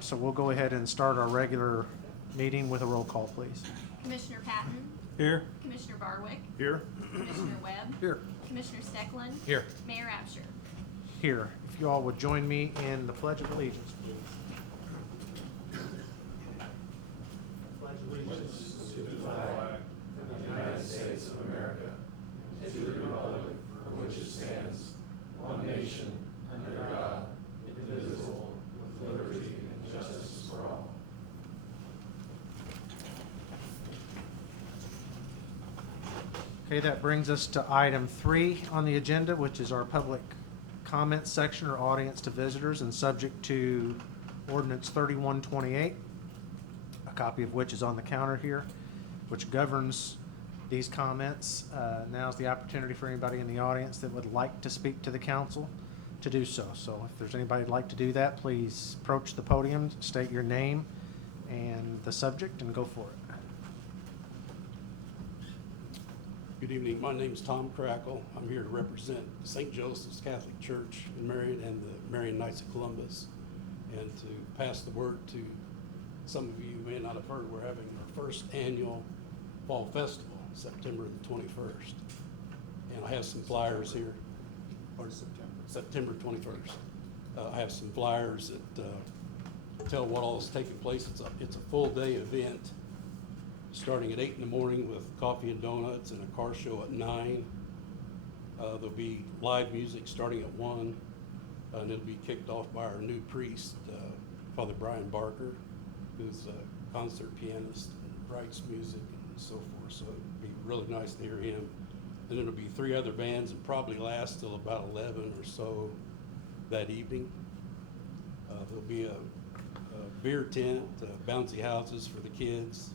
So we'll go ahead and start our regular meeting with a roll call, please. Commissioner Patton. Here. Commissioner Barwick. Here. Commissioner Webb. Here. Commissioner Steckland. Here. Mayor Absher. Here. If you all would join me in the Pledge of Allegiance, please. Pledge allegiance to the flag of the United States of America, and to the republic for which it stands, one nation, under God, indivisible, with liberty and justice for all. Okay, that brings us to item 3 on the agenda, which is our public comment section or audience to visitors, and subject to ordinance 3128, a copy of which is on the counter here, which governs these comments. Now's the opportunity for anybody in the audience that would like to speak to the council to do so. So if there's anybody who'd like to do that, please approach the podium, state your name and the subject, and go for it. Good evening. My name is Tom Crackle. I'm here to represent St. Joseph's Catholic Church in Marion and the Marion Knights of Columbus, and to pass the word to some of you who may not have heard, we're having our first annual Fall Festival, September the 21st. And I have some flyers here. Or September 21st. I have some flyers that tell what all is taking place. It's a full day event, starting at 8 in the morning with coffee and donuts and a car show at 9. There'll be live music starting at 1, and it'll be kicked off by our new priest, Father Brian Barker, who's a concert pianist and writes music and so forth. So it'd be really nice to hear him. Then it'll be 3 other bands and probably last till about 11 or so that evening. There'll be a beer tent, bouncy houses for the kids.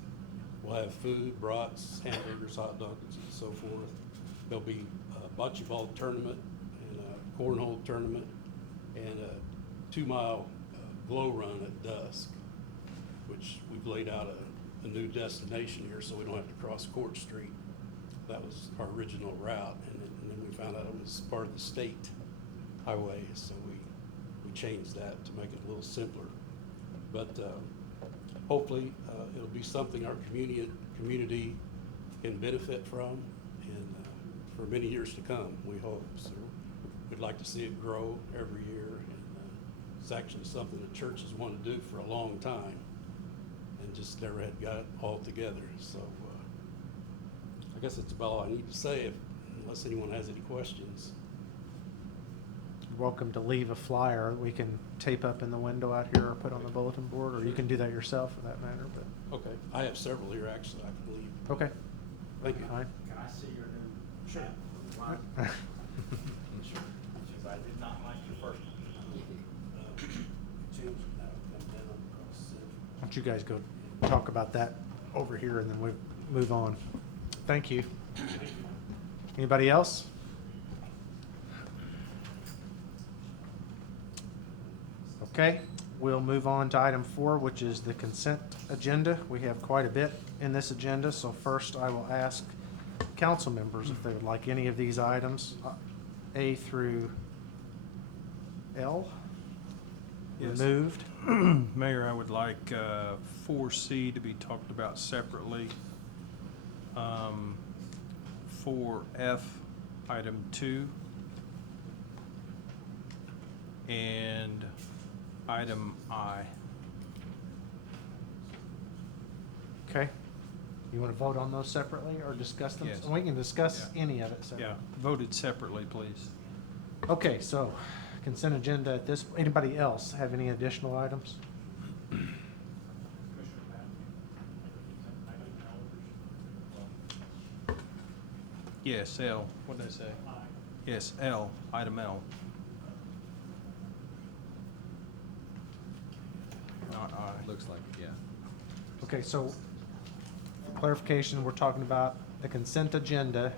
We'll have food, brats, hamburgers, hot dogs, and so forth. There'll be a bocce ball tournament and a cornhole tournament and a 2-mile glow run at dusk, which we've laid out a new destination here so we don't have to cross Court Street. That was our original route, and then we found out it was part of the state highway, so we changed that to make it a little simpler. But hopefully it'll be something our community can benefit from, and for many years to come, we hope. So we'd like to see it grow every year, and it's actually something the church has wanted to do for a long time and just never had got it all together. So I guess that's about all I need to say, unless anyone has any questions. You're welcome to leave a flyer we can tape up in the window out here or put on the bulletin board, or you can do that yourself for that matter. But Okay, I have several here actually I can leave. okay. Thank you. Fine. Can I see your new Sure. map of the line? Sure. Because I did not like your first one. Why don't you guys go talk about that over here, and then we move on. Thank you. Anybody else? Okay, we'll move on to item 4, which is the consent agenda. We have quite a bit in this agenda, so first I will ask council members if they would like any of these items, A through L, Yes. removed. Mayor, I would like 4C to be talked about separately. 4F, item 2. And item I. Okay. You want to vote on those separately or discuss them? Yes. We can discuss Yeah. any of it separately. Yeah, voted separately, please. Okay, so consent agenda at this, anybody else have any additional items? Yes, L. What did I say? Yes, L, item L. Not I. Looks like it, yeah. Okay, so for clarification, we're talking about the consent agenda,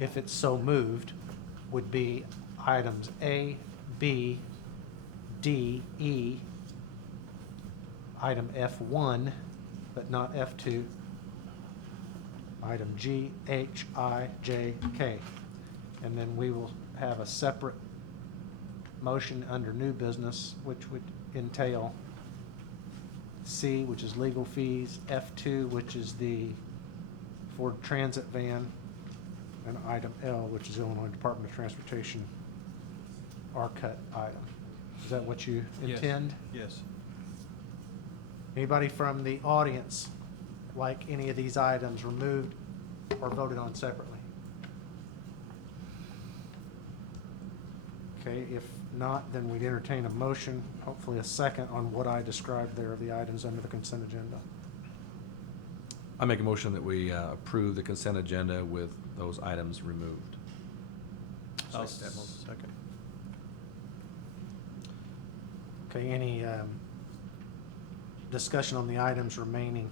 if it's so moved, would be items A, B, D, E, item F1, but not F2, item G, H, I, J, K. And then we will have a separate motion under new business, which would entail C, which is legal fees, F2, which is the Ford Transit van, and item L, which is Illinois Department of Transportation R-cut item. Is that what you Yes. intend? Yes. Anybody from the audience like any of these items removed or voted on separately? Okay, if not, then we'd entertain a motion, hopefully a second, on what I described there of the items under the consent agenda. I make a motion that we approve the consent agenda with those items removed. I'll Second that motion. second. Okay, any discussion on the items remaining?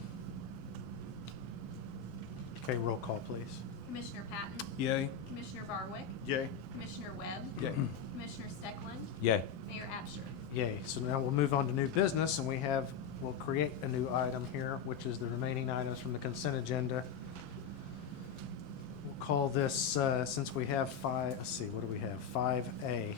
Okay, roll call, please. Commissioner Patton, Yay? Commissioner Barwick, Yay. Commissioner Webb, Yay. Commissioner Steckland, Yay. Mayor Absher. Yay. So now we'll move on to new business, and we'll create a new item here, which is the remaining items from the consent agenda. We'll call this, since we have let's see, what do we have? 5A.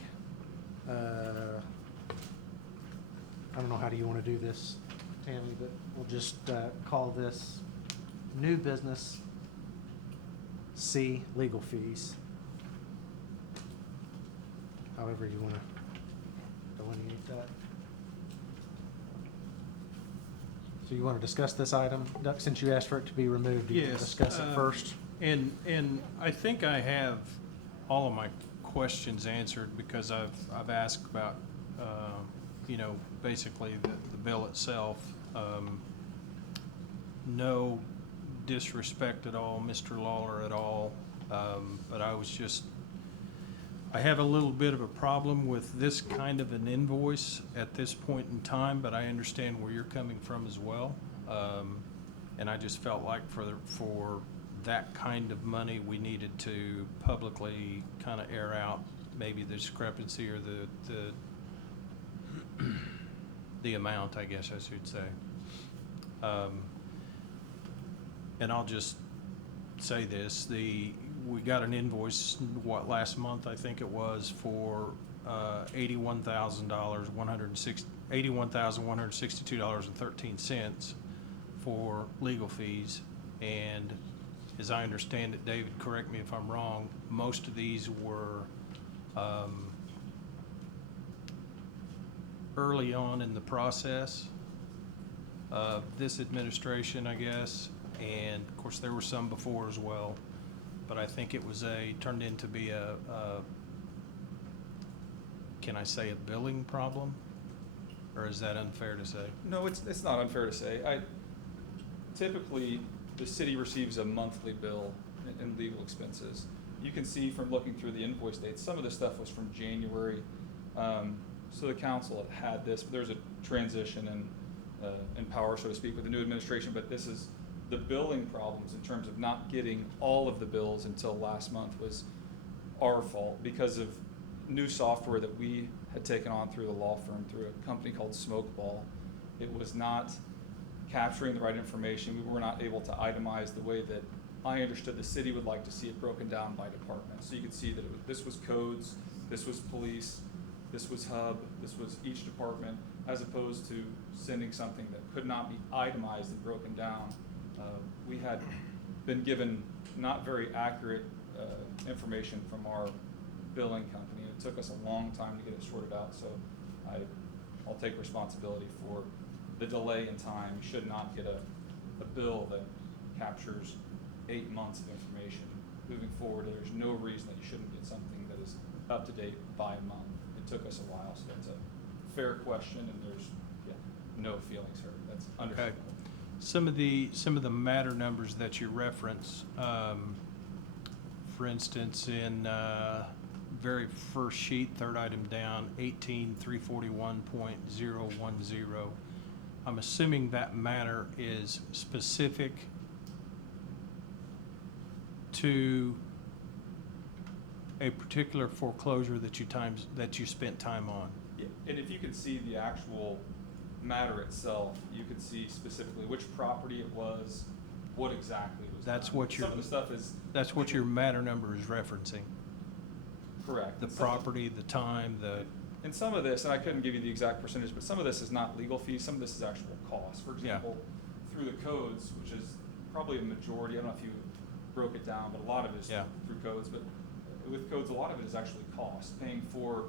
I don't know, how do you want to do this, Tammy, but we'll just call this new business C, legal fees. However you want to delineate that. So you want to discuss this item, Doug, since you asked for it to be removed? Do you want to Yes, discuss it first? And I think I have all of my questions answered because I've asked about, basically the bill itself. No disrespect at all, Mr. Lawler at all, but I have a little bit of a problem with this kind of an invoice at this point in time, but I understand where you're coming from as well. And I just felt like for that kind of money, we needed to publicly kind of air out maybe the discrepancy or the amount, I guess I should say. And I'll just say this, we got an invoice, last month, I think it was, for $81,162.13 for legal fees. And as I understand it, David, correct me if I'm wrong, most of these were early on in the process of this administration, I guess. And of course, there were some before as well, but I think it was turned into be a can I say a billing problem? Or is that unfair to say? No, it's not unfair to say. Typically, the city receives a monthly bill in legal expenses. You can see from looking through the invoice dates, some of the stuff was from January. So the council had this, but there's a transition in power, so to speak, with the new administration, but this is the billing problems in terms of not getting all of the bills until last month was our fault because of new software that we had taken on through the law firm, through a company called Smokeball. It was not capturing the right information. We were not able to itemize the way that I understood the city would like to see it broken down by department. So you could see that this was codes, this was police, this was hub, this was each department, as opposed to sending something that could not be itemized and broken down. We had been given not very accurate information from our billing company. It took us a long time to get it sorted out, so I'll take responsibility for the delay in time. You should not get a bill that captures 8 months of information. Moving forward, there's no reason that you shouldn't get something that is up to date by a month. It took us a while, so it's a fair question, and there's no feelings hurt. That's understandable. Okay. Some of the matter numbers that you reference, for instance, in very first sheet, third item down, 18,341.010. I'm assuming that matter is specific to a particular foreclosure that you spent time on. Yeah, and if you could see the actual matter itself, you could see specifically which property it was, what exactly was That's done. what Some of the stuff is That's what your matter number is referencing. correct. The And some of- property, the time, And some of this, and I couldn't give you the exact percentage, but some of this is not legal fees, some of this is actual costs. For Yeah. example, through the codes, which is probably a majority, I don't know if you broke it down, but a lot of it is Yeah. through codes, but with codes, a lot of it is actually cost, paying for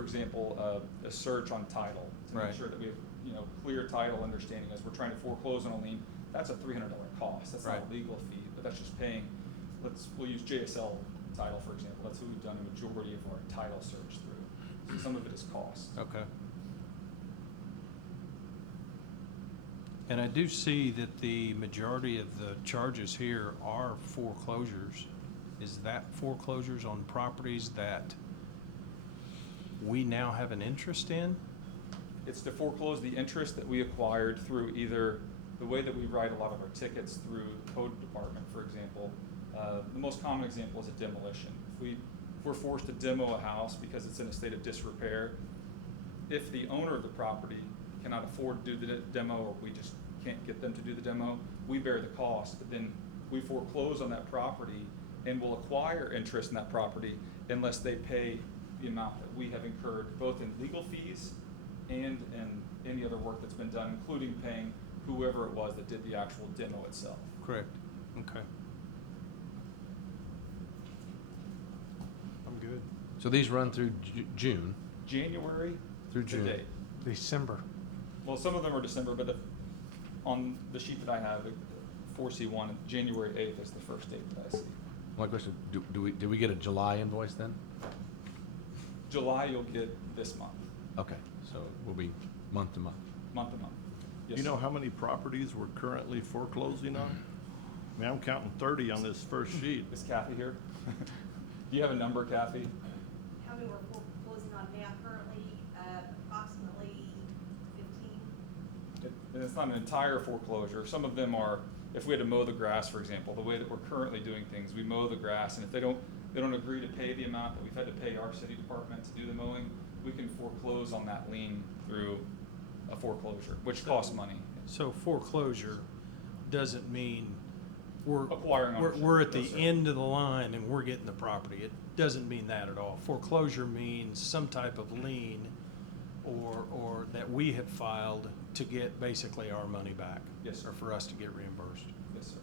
example, a search on title, to make Right. sure that we have, clear title understanding as we're trying to foreclose on a lien. That's a $300 cost, that's not Right. a legal fee, but that's just paying, we'll use JSL title, for example, that's who we've done a majority of our title search through. So some of it is cost. Okay. And I do see that the majority of the charges here are foreclosures. Is that foreclosures on properties that we now have an interest in? It's to foreclose the interest that we acquired through either the way that we write a lot of our tickets through the code department, for example. The most common example is a demolition. If we're forced to demo a house because it's in a state of disrepair, if the owner of the property cannot afford to do the demo, or we just can't get them to do the demo, we bear the cost, but then we foreclose on that property and will acquire interest in that property unless they pay the amount that we have incurred, both in legal fees and in any other work that's been done, including paying whoever it was that did the actual demo itself. Correct. Okay. I'm good. So these run through June, January Through to June. date. December. Well, some of them are December, but on the sheet that I have, the 4C1, January 8th is the first date that I see. my question, do we get a July invoice then? July, you'll get this month, Okay, so we'll be month to month. month to month. Do Yes, you know sir. how many properties we're currently foreclosing on? I mean, I'm counting 30 on this first sheet. Is Kathy here? Do you have a number, Kathy? How many we're foreclosing on now currently, approximately 15. And it's not an entire foreclosure. Some of them are, if we had to mow the grass, for example, the way that we're currently doing things, we mow the grass, and if they don't agree to pay the amount that we've had to pay our city department to do the mowing, we can foreclose on that lien through a foreclosure, which costs money. So foreclosure doesn't mean we're. Acquiring ownership. We're at No, the sir. end of the line and we're getting the property. It doesn't mean that at all. Foreclosure means some type of lien or that we have filed to get basically our money back. Yes, sir. Or for us to get reimbursed. Yes, sir.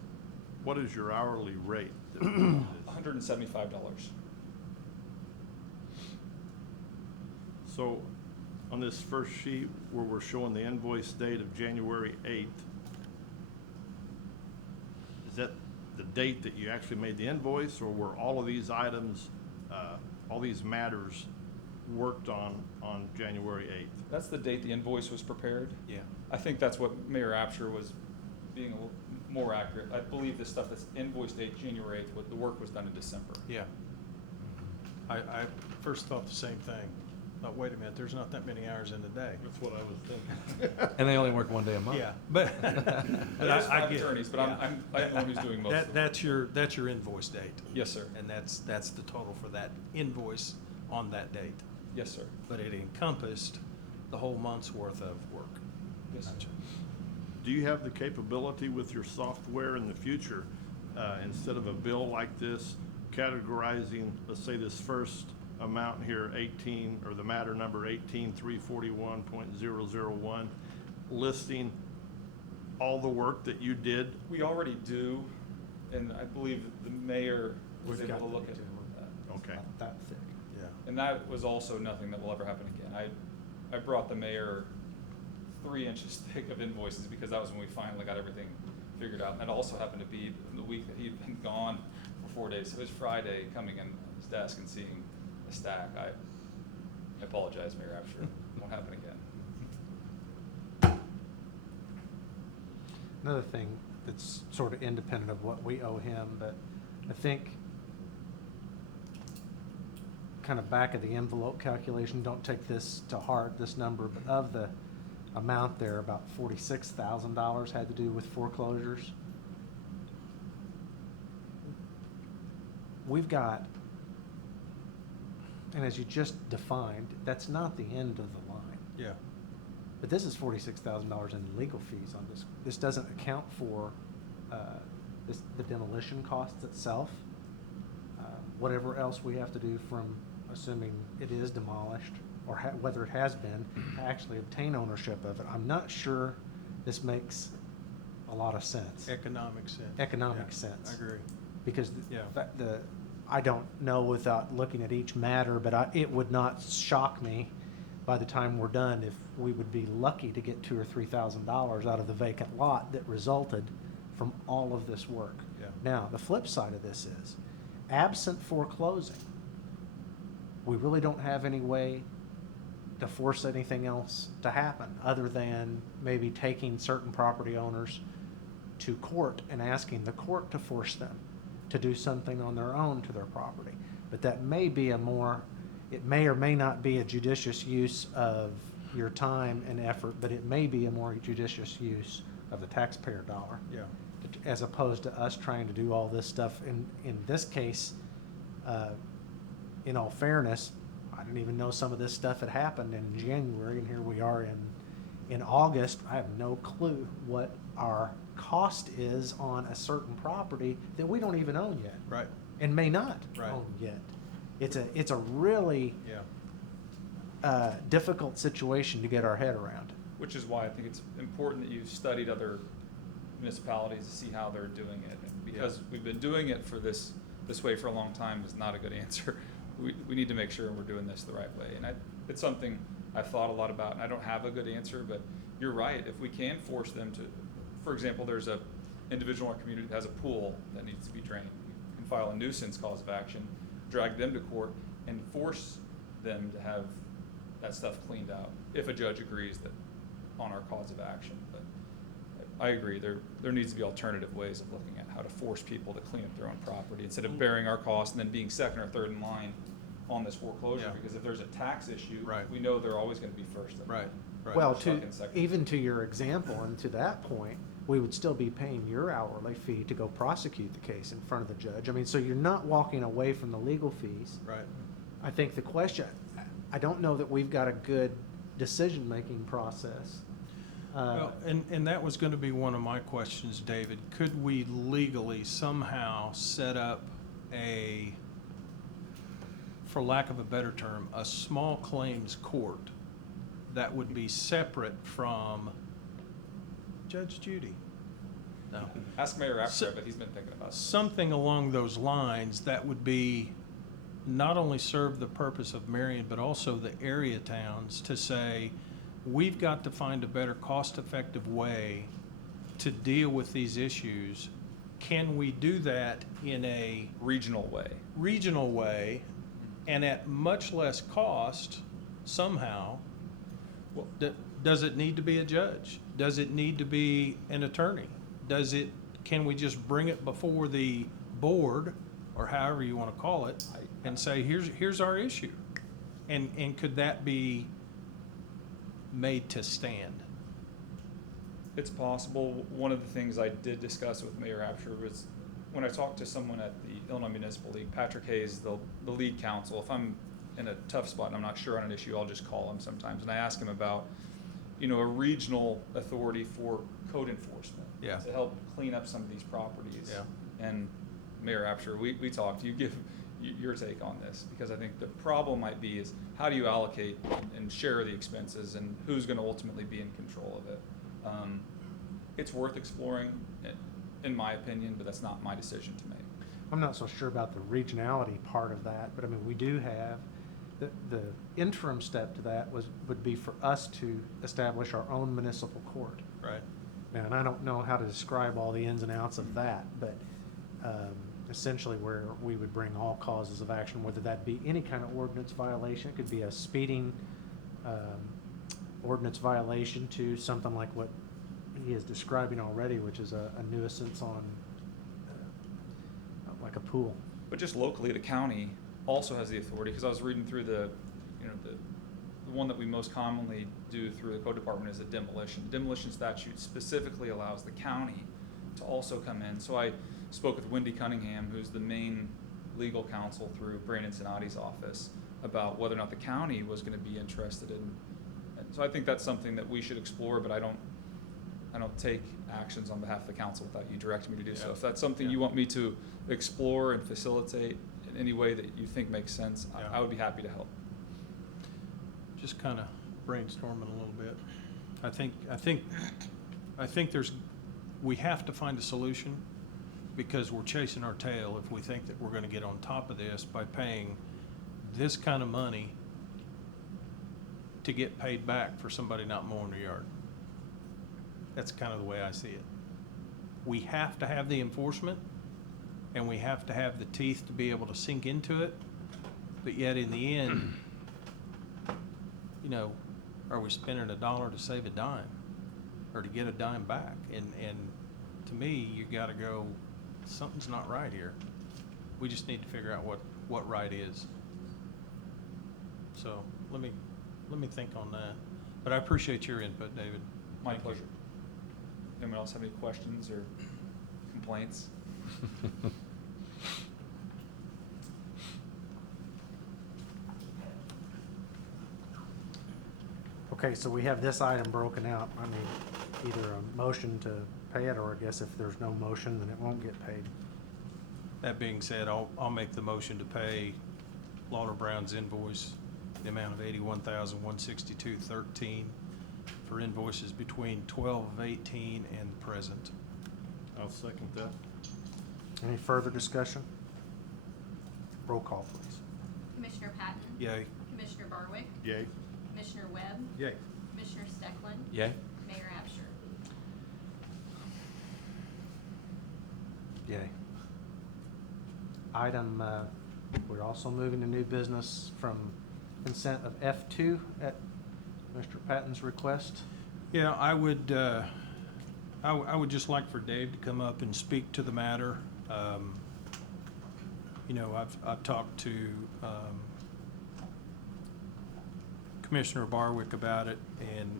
What is your hourly rate? that we do this? $175. So on this first sheet where we're showing the invoice date of January 8th, is that the date that you actually made the invoice, or were all of these items, all these matters worked on January 8th? That's the date the invoice was prepared. Yeah. I think that's what Mayor Absher was being a little more accurate. I believe the stuff that's invoice date January 8th, the work was done in December. Yeah. I first thought the same thing. Thought, wait a minute, there's not that many hours in the day. That's what I was thinking. And they only work one day a month? Yeah, but. There's I 5 get it. attorneys, but Yeah. I'm the one who's doing most of it. That's your invoice date. Yes, sir. And that's the total for that invoice on that date. Yes, sir. But it encompassed the whole month's worth of work. Yes, sir. Gotcha. Do you have the capability with your software in the future, instead of a bill like this, categorizing, let's say this first amount here, 18, or the matter number 18341.001, listing all the work that you did? We already do, and I believe that the mayor was We've able to got look to at do that. Okay. Not that thick. Yeah. And that was also nothing that will ever happen again. I brought the mayor 3 inches thick of invoices because that was when we finally got everything figured out. And that also happened to be the week that he'd been gone for 4 days. So it was Friday coming in his desk and seeing a stack. I apologize, Mayor Absher. It won't happen again. Another thing that's sort of independent of what we owe him, but I think kind of back of the envelope calculation, don't take this to heart, this number, but of the amount there, about $46,000 had to do with foreclosures. We've got, and as you just defined, that's not the end of the line. Yeah. But this is $46,000 in legal fees on this. This doesn't account for the demolition costs itself, whatever else we have to do from assuming it is demolished or whether it has been, actually obtain ownership of it. I'm not sure this makes a lot of sense. Economic sense. Economic Yeah, sense. I agree. Because Yeah. I don't know without looking at each matter, but it would not shock me by the time we're done if we would be lucky to get $2,000 or $3,000 out of the vacant lot that resulted from all of this work. Yeah. Now, the flip side of this is, absent foreclosing, we really don't have any way to force anything else to happen other than maybe taking certain property owners to court and asking the court to force them to do something on their own to their property. But that may be it may or may not be a judicious use of your time and effort, but it may be a more judicious use of the taxpayer dollar. Yeah. As opposed to us trying to do all this stuff. In this case, in all fairness, I didn't even know some of this stuff had happened in January, and here we are in August. I have no clue what our cost is on a certain property that we don't even own yet. Right. And may not Right. own yet. It's a really Yeah. difficult situation to get our head around. Which is why I think it's important that you've studied other municipalities to see how they're doing it. Because we've been doing it for this way for a long time is not a good answer. We need to make sure we're doing this the right way. And it's something I've thought a lot about, and I don't have a good answer, but you're right. If we can force them to, for example, there's a individual in our community that has a pool that needs to be drained. We can file a nuisance cause of action, drag them to court, and force them to have that stuff cleaned out, if a judge agrees that on our cause of action. But I agree, there needs to be alternative ways of looking at how to force people to clean up their own property instead of bearing our costs and then being second or third in line on this foreclosure. Yeah. Because if there's a tax issue, Right. we know they're always gonna be first. in line. Right. Right. Well, Second, second. even to your example, and to that point, we would still be paying your hourly fee to go prosecute the case in front of the judge. I mean, so you're not walking away from the legal fees. Right. I think the question, I don't know that we've got a good decision-making process. Well, and that was going to be one of my questions, David. Could we legally somehow set up for lack of a better term, a small claims court that would be separate from Judge Judy? No. Ask Mayor So- Apter, but he's been thinking about it. Something along those lines that would be, not only serve the purpose of Marion, but also the area towns to say, we've got to find a better cost-effective way to deal with these issues. Can we do that in a Regional way. regional way and at much less cost somehow? Well, Does it need to be a judge? Does it need to be an attorney? Can we just bring it before the board, or however you want to call it, and say, here's our issue? And could that be made to stand? It's possible. One of the things I did discuss with Mayor Apter was when I talked to someone at the Illinois Municipal League, Patrick Hayes, the lead counsel. If I'm in a tough spot and I'm not sure on an issue, I'll just call him sometimes. And I ask him about, a regional authority for code enforcement. Yeah. To help clean up some of these properties. Yeah. And Mayor Apter, we talked, you give your take on this, because I think the problem might be is how do you allocate and share the expenses and who's gonna ultimately be in control of it? It's worth exploring, in my opinion, but that's not my decision to make. I'm not so sure about the regionality part of that, but I mean, we do have, the interim step to that would be for us to establish our own municipal court. Right. And I don't know how to describe all the ins and outs of that, but essentially where we would bring all causes of action, whether that be any kind of ordinance violation, it could be a speeding ordinance violation, to something like what he is describing already, which is a nuisance on like a pool. But just locally, the county also has the authority, because I was reading through the one that we most commonly do through the code department is a demolition. The demolition statute specifically allows the county to also come in. So I spoke with Wendy Cunningham, who's the main legal counsel through Brandon Sinati's office, about whether or not the county was going to be interested in. And so I think that's something that we should explore, but I don't take actions on behalf of the council without you directing me to do so. Yeah. If that's something Yeah. you want me to explore and facilitate in any way that you think makes sense, Yeah. I would be happy to help. just kind of brainstorming a little bit. I think we have to find a solution, because we're chasing our tail if we think that we're gonna get on top of this by paying this kind of money to get paid back for somebody not mowing their yard. That's kind of the way I see it. We have to have the enforcement, and we have to have the teeth to be able to sink into it, but yet in the end, you know, are we spending $1 to save a dime, or to get a dime back? And to me, you gotta go, something's not right here. We just need to figure out what right is. So let me think on that. But I appreciate your input, David. My Thank you. pleasure. Anyone else have any questions or complaints? Okay, so we have this item broken out. I mean, either a motion to pay it, or I guess if there's no motion, then it won't get paid. That being said, I'll make the motion to pay Lawler Brown's invoice, the amount of $81,162.13 for invoices between 12/18 and present. I'll second that. Any further discussion? Roll call, please. Commissioner Patton? Yay. Commissioner Barwick? Yay. Commissioner Webb? Yay. Commissioner Steckland? Yay? Mayor Absher? Yay. Item, we're also moving to new business from consent of F2 at Mr. Patton's request. Yeah, I would just like for Dave to come up and speak to the matter. You know, I've talked to Commissioner Barwick about it, and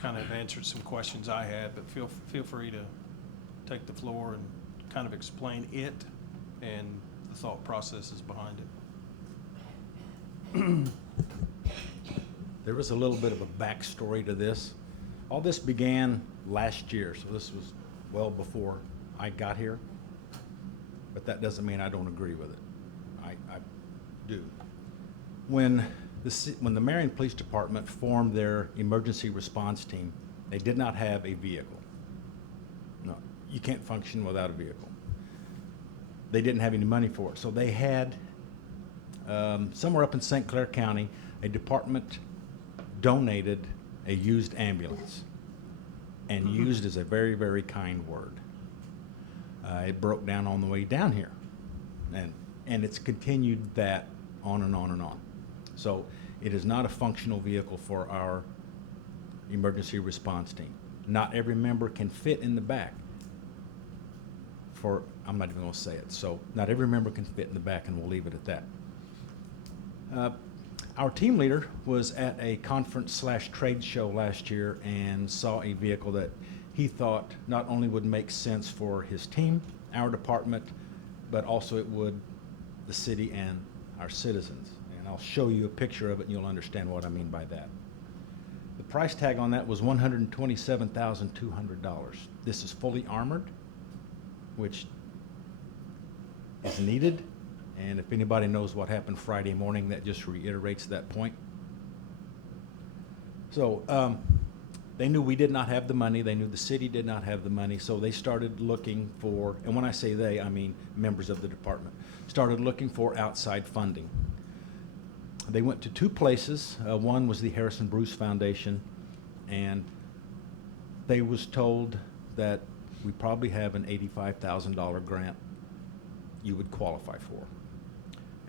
kind of answered some questions I had, but feel free to take the floor and kind of explain it and the thought processes behind it. There was a little bit of a backstory to this. All this began last year, so this was well before I got here. But that doesn't mean I don't agree with it. I do. When the Marion Police Department formed their emergency response team, they did not have a vehicle. No, you can't function without a vehicle. They didn't have any money for it, so they had, somewhere up in St. Clair County, a department donated a used ambulance. And used is a very, very kind word. It broke down on the way down here. And it's continued that on and on and on. So it is not a functional vehicle for our emergency response team. Not every member can fit in the back. I'm not even going to say it. So not every member can fit in the back, and we'll leave it at that. Our team leader was at a conference/trade show last year and saw a vehicle that he thought not only would make sense for his team, our department, but also it would the city and our citizens. And I'll show you a picture of it and you'll understand what I mean by that. The price tag on that was $127,200. This is fully armored, which is needed. And if anybody knows what happened Friday morning, that just reiterates that point. So they knew we did not have the money. They knew the city did not have the money. So they started looking for, and when I say they, I mean members of the department, started looking for outside funding. They went to two places. One was the Harrison Bruce Foundation, and they was told that we probably have an $85,000 grant you would qualify for.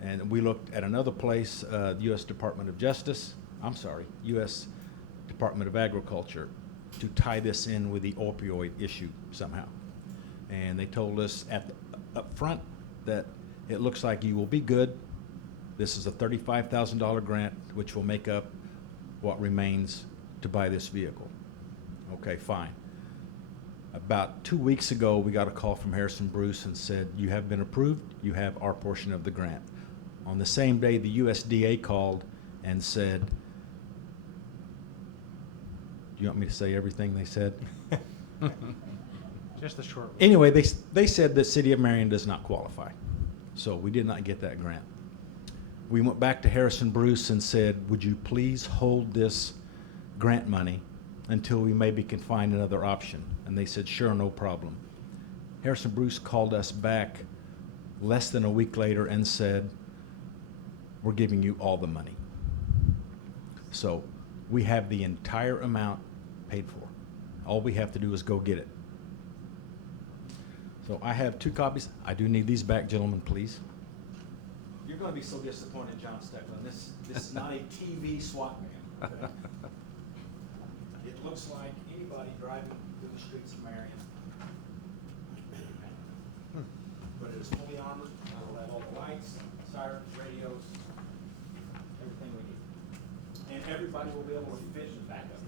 And we looked at another place, U.S. Department of Justice, U.S. Department of Agriculture, to tie this in with the opioid issue somehow. And they told us up front that it looks like you will be good. This is a $35,000 grant, which will make up what remains to buy this vehicle. Okay, fine. About 2 weeks ago, we got a call from Harrison Bruce and said, you have been approved, you have our portion of the grant. On the same day, the USDA called and said, do you want me to say everything they said? Just the short. Anyway, they said the city of Marion does not qualify. So we did not get that grant. We went back to Harrison Bruce and said, would you please hold this grant money until we maybe can find another option? And they said, sure, no problem. Harrison Bruce called us back less than a week later and said, we're giving you all the money. So we have the entire amount paid for. All we have to do is go get it. So I have 2 copies. I do need these back, gentlemen, please. You're going to be so disappointed, John Stecklin. This is not a TV SWAT van. Okay? It looks like anybody driving through the streets of Marion. But it is fully armored. It'll have all the lights, sirens, radios, everything we need. And everybody will be able to fit in the back of it.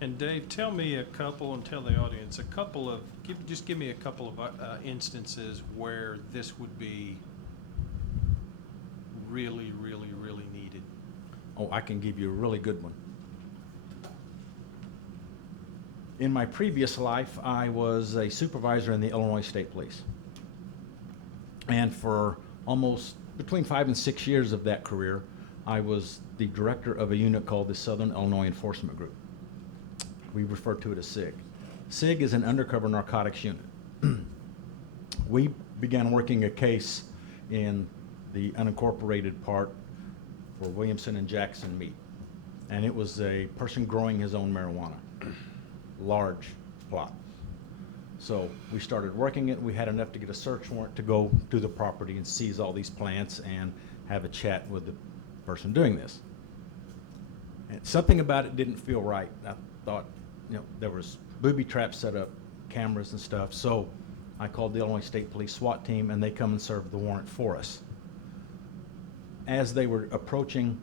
And Dave, tell me a couple, and tell the audience, just give me a couple of instances where this would be really, really, really needed. Oh, I can give you a really good one. In my previous life, I was a supervisor in the Illinois State Police. And for almost between 5 and 6 years of that career, I was the director of a unit called the Southern Illinois Enforcement Group. We refer to it as SIG. SIG is an undercover narcotics unit. We began working a case in the unincorporated part where Williamson and Jackson meet. And it was a person growing his own marijuana. Large plot. So we started working it. We had enough to get a search warrant to go to the property and seize all these plants and have a chat with the person doing this. And something about it didn't feel right. I thought, there was booby traps set up, cameras and stuff. So I called the Illinois State Police SWAT team, and they come and served the warrant for us. As they were approaching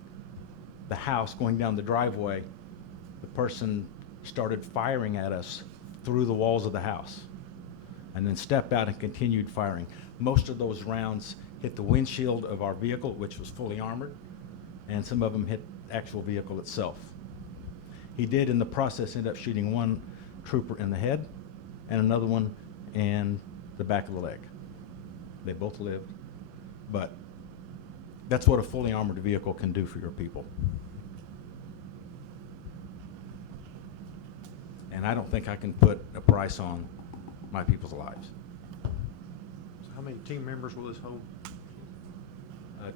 the house, going down the driveway, the person started firing at us through the walls of the house, and then stepped out and continued firing. Most of those rounds hit the windshield of our vehicle, which was fully armored, and some of them hit the actual vehicle itself. He did, in the process, end up shooting one trooper in the head and another one in the back of the leg. They both lived, but that's what a fully armored vehicle can do for your people. And I don't think I can put a price on my people's lives. So how many team members will this hold?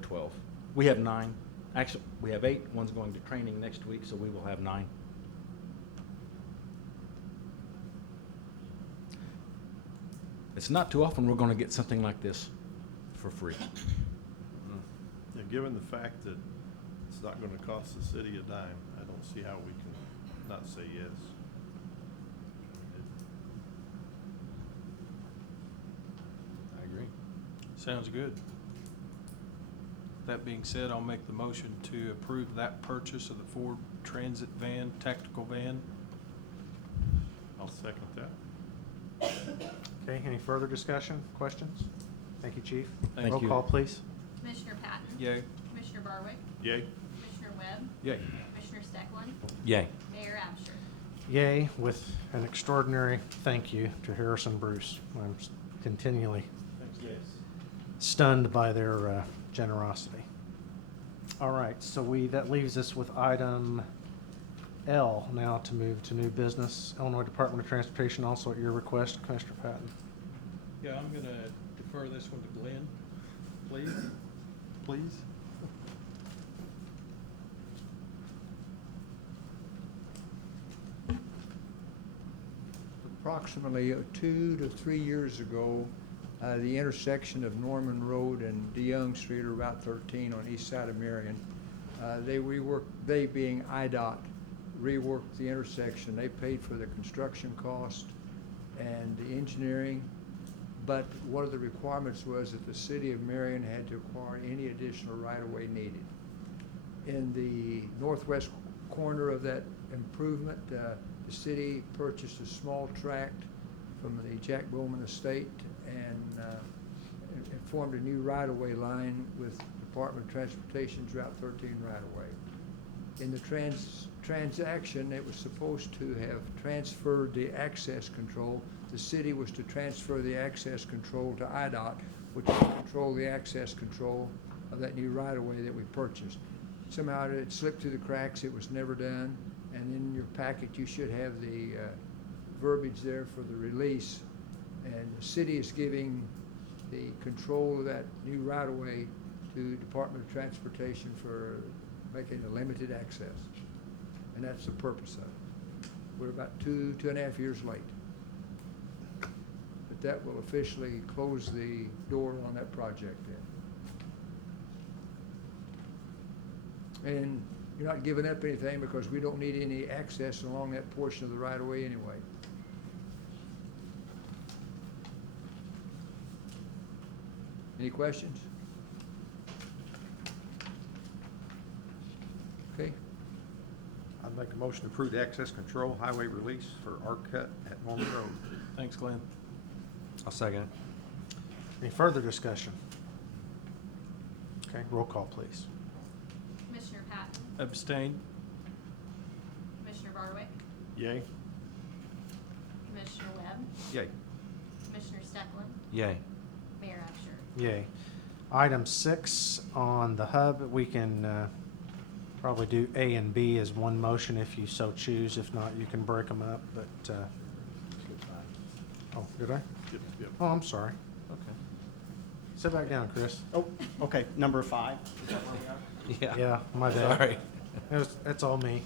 12. We have 9. Actually, we have 8. One's going to training next week, so we will have 9. It's not too often we're going to get something like this for free. Yeah, given the fact that it's not going to cost the city a dime, I don't see how we can not say yes. I agree. Sounds good. That being said, I'll make the motion to approve that purchase of the Ford Transit van, tactical van. I'll second that. Okay, any further discussion, questions? Thank you, Chief. Thank Roll you. call, please. Commissioner Patton? Yay. Commissioner Barwick? Yay? Commissioner Webb? Yay. Commissioner Stecklin? Yay. Mayor Absher? Yay, with an extraordinary thank you to Harrison Bruce. I'm continually stunned by their generosity. All right, so that leaves us with item L now to move to new business. Illinois Department of Transportation, also at your request, Commissioner Patton. Yeah, I'm going to defer this one to Glenn, please. Please. Approximately 2 to 3 years ago, the intersection of Norman Road and DeYoung Street, or Route 13 on east side of Marion, they being IDOT, reworked the intersection. They paid for the construction cost and the engineering, but one of the requirements was that the city of Marion had to acquire any additional right-of-way needed. In the northwest corner of that improvement, the city purchased a small tract from the Jack Bowman estate and formed a new right-of-way line with Department of Transportation's Route 13 right-of-way. In the transaction, it was supposed to have transferred the access control the city was to transfer the access control to IDOT, which will control the access control of that new right-of-way that we purchased. Somehow it slipped through the cracks, it was never done, and in your packet, you should have the verbiage there for the release. And the city is giving the control of that new right-of-way to Department of Transportation for making a limited access. And that's the purpose of it. We're about 2.5 years late. But that will officially close the door on that project then. And you're not giving up anything because we don't need any access along that portion of the right-of-way anyway. Any questions? Okay, I'd make a motion to approve the access control highway release for arc cut at Norman Road. Thanks, Glenn. I'll second it. Any further discussion? Okay, roll call, please. Commissioner Patton, Abstain? Commissioner Barwick, Yay? Commissioner Webb, Yay. Commissioner Steckland, Yay. Mayor Absher. Yay. Item 6 on the hub, we can probably do A and B as one motion if you so choose. If not, you can break them up, but, oh, did I? Yep, yep. Oh, I'm sorry. Okay. Sit back down, Chris. Oh, okay, number 5. Yeah. Yeah, my bad. Sorry. That's all me.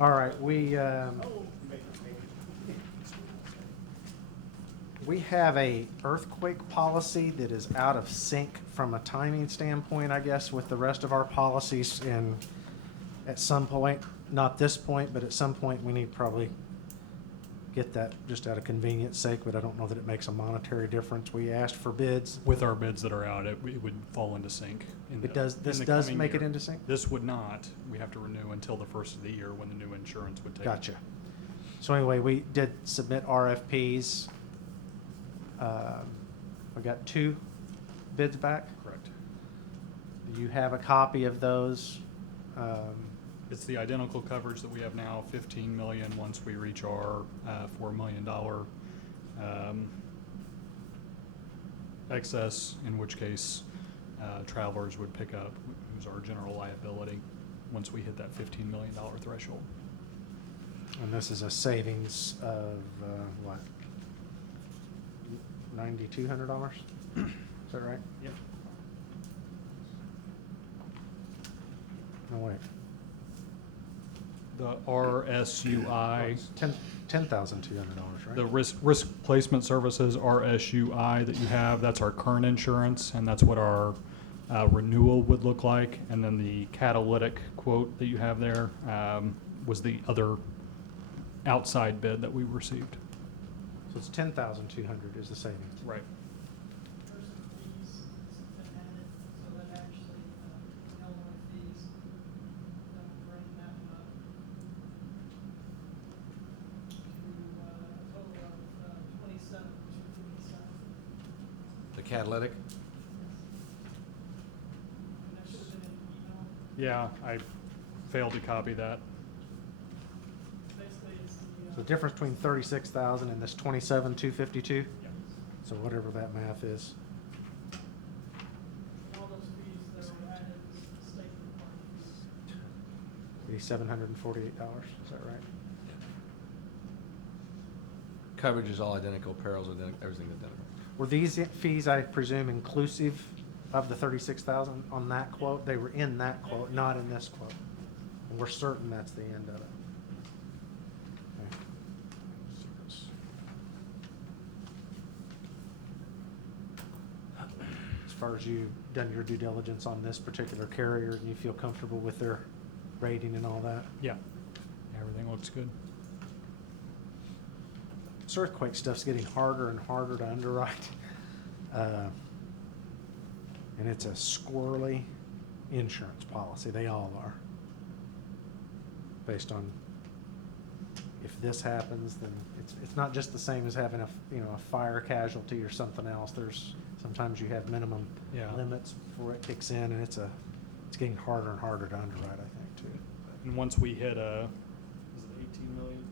All right, we have a earthquake policy that is out of sync from a timing standpoint, I guess, with the rest of our policies. And at some point, not this point, but at some point, we need probably get that just out of convenience sake, but I don't know that it makes a monetary difference. We asked for bids. With our bids that are out, it would fall into sync. It does, this does make it into sync? This would not. We have to renew until the first of the year when the new insurance would take. Gotcha. So anyway, we did submit RFPs. We got 2 bids back. Correct. You have a copy of those. It's the identical coverage that we have now, 15 million once we reach our $4 million excess, in which case Travelers would pick up, who's our general liability, once we hit that $15 million threshold. And this is a savings of, what? $9,200? Is that right? Yep. No, wait. The RSUI, $10,200, right? the risk placement services RSUI that you have, that's our current insurance, and that's what our renewal would look like. And then the catalytic quote that you have there was the other outside bid that we received. So it's $10,200 is the savings. Right. There's some fees that's been added, so that actually, Illinois fees, that will bring that up to a total of $27,257. The catalytic? And that should have been in the email. Yeah, I failed to copy that. Basically, it's So the difference between 36,000 and this 27,252? Yeah. So whatever that math is. all those fees that are added is the state required fees. $748, is that right? Coverage is all identical, perils are identical, everything's identical. Were these fees, I presume, inclusive of the 36,000 on that quote? They were in that quote, not in this quote. And we're certain that's the end of it. Okay. As far as you've done your due diligence on this particular carrier, and you feel comfortable with their rating and all that? Yeah. Everything looks good. This earthquake stuff's getting harder and harder to underwrite. And it's a squirrely insurance policy. They all are. Based on if this happens, then it's not just the same as having a fire casualty or something else. There's sometimes you have minimum limits before it kicks in, and it's getting harder and harder to underwrite, I think, too. And once we hit is it 18 million?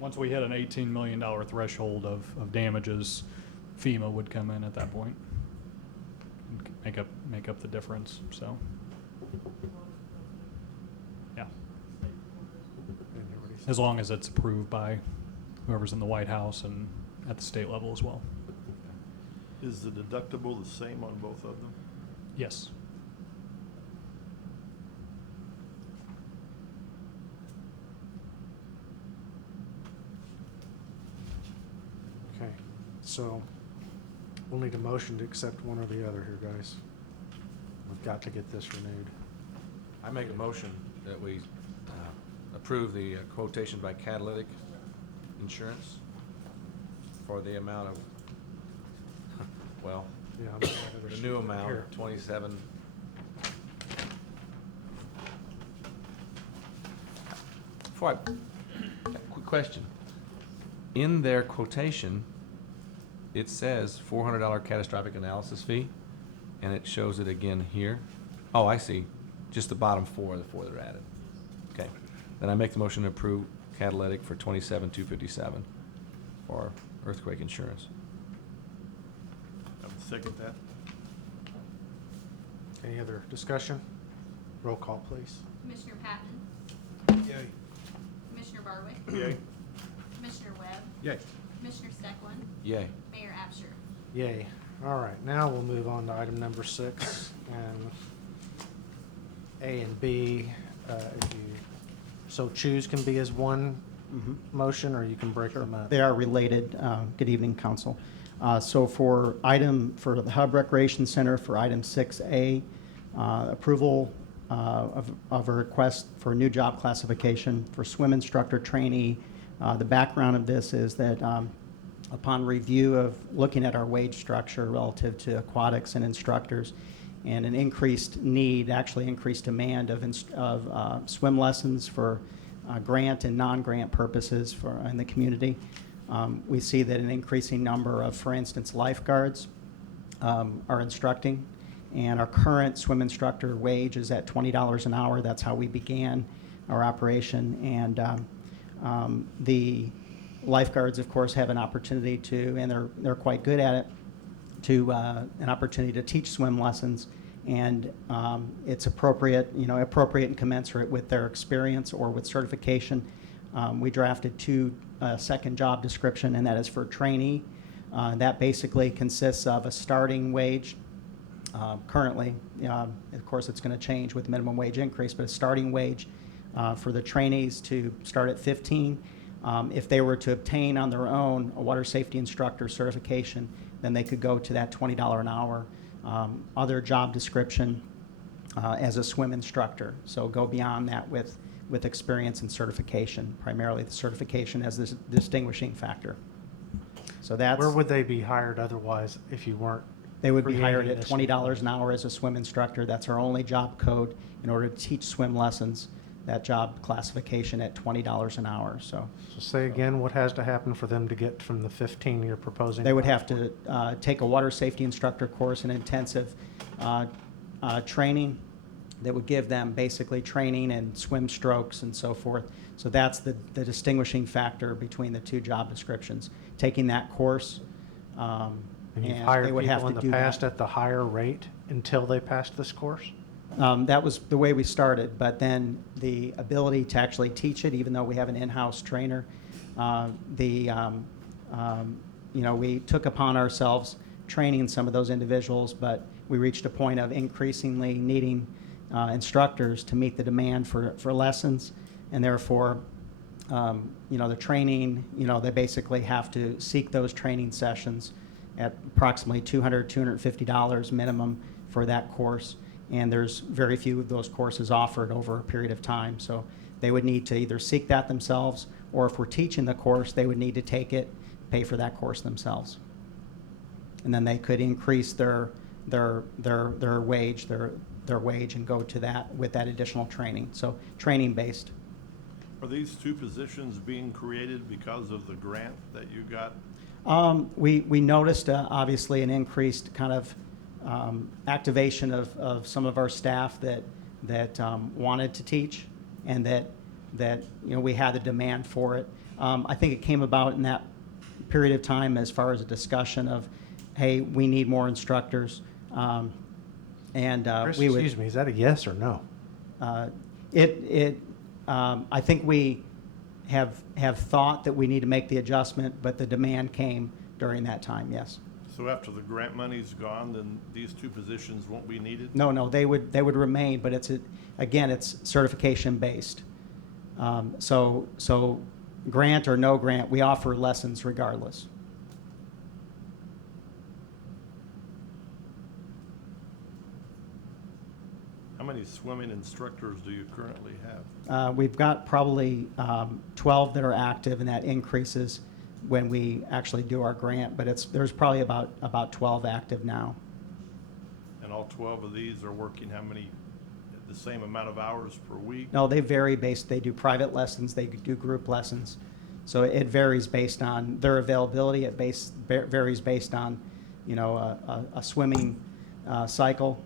Once we hit an $18 million threshold of damages, FEMA would come in at that point and make up the difference, so, yeah. As long as it's approved by whoever's in the White House and at the state level as well. Is the deductible the same on both of them? Yes. Okay, so we'll need a motion to accept one or the other here, guys. We've got to get this renewed. I make a motion that we approve the quotation by Catalytic Insurance for the amount of, well, Yeah, I'm looking at the it new amount, here. 27. Before quick question. In their quotation, it says $400 catastrophic analysis fee, and it shows it again here. Oh, I see. Just the bottom four are the four that are added. Okay. Then I make the motion to approve Catalytic for $27,257 for earthquake insurance. I would second that. Any other discussion? Roll call, please. Commissioner Patton? Yay. Commissioner Barwick? Yay. Commissioner Webb? Yay. Commissioner Steckland? Yay. Mayor Absher? Yay. All right, now we'll move on to item number 6, and A and B, if you so choose, can be as one motion, or you can break them up. They are related. Good evening, council. So for the Hub Recreation Center, for item 6A, approval of a request for a new job classification for swim instructor trainee. The background of this is that upon review of looking at our wage structure relative to aquatics and instructors, and an increased need, actually increased demand of swim lessons for grant and non-grant purposes in the community. We see that an increasing number of, for instance, lifeguards are instructing, and our current swim instructor wage is at $20 an hour. That's how we began our operation, and the lifeguards, of course, have an opportunity to, and they're quite good at it, to an opportunity to teach swim lessons, and it's appropriate and commensurate with their experience or with certification. We drafted second job description, and that is for trainee. That basically consists of a starting wage. Currently, of course, it's going to change with minimum wage increase, but a starting wage for the trainees to start at 15. If they were to obtain on their own a water safety instructor certification, then they could go to that $20 an hour. Other job description as a swim instructor. So go beyond that with experience and certification, primarily the certification as the distinguishing factor. So that's... Where would they be hired otherwise if you weren't? They would be hired creating at this $20 an hour as a swim instructor. That's our only job code in order to teach swim lessons. That job classification at $20 an hour. So say again, what has to happen for them to get from the 15 you're proposing? they would have to take a water safety instructor course, an intensive training that would give them basically training and swim strokes and so forth. So that's the distinguishing factor between the two job descriptions. Taking that course, And you've and hired they would have people in to the do past that. at the higher rate until they passed this course? That was the way we started, but then the ability to actually teach it, even though we have an in-house trainer, we took upon ourselves training some of those individuals, but we reached a point of increasingly needing instructors to meet the demand for lessons, and therefore, the training, they basically have to seek those training sessions at approximately $200, $250 minimum for that course. And there's very few of those courses offered over a period of time. So they would need to either seek that themselves, or if we're teaching the course, they would need to take it, pay for that course themselves. And then they could increase their wage and go to that with that additional training. So training based. Are these two positions being created because of the grant that you got? We noticed obviously an increased kind of activation of some of our staff that wanted to teach, and that we had a demand for it. I think it came about in that period of time as far as a discussion of, hey, we need more instructors. Chris, We would. excuse me, is that a yes or no? I think we have thought that we need to make the adjustment, but the demand came during that time, yes. So after the grant money's gone, then these two positions won't be needed? No, they would remain, but again, it's certification based. So grant or no grant, we offer lessons regardless. How many swimming instructors do you currently have? We've got probably 12 that are active, and that increases when we actually do our grant, but there's probably about 12 active now. And all 12 of these are working how many, the same amount of hours per week? No, they vary they do private lessons, they do group lessons. So it varies based on their availability, varies based on, a swimming cycle,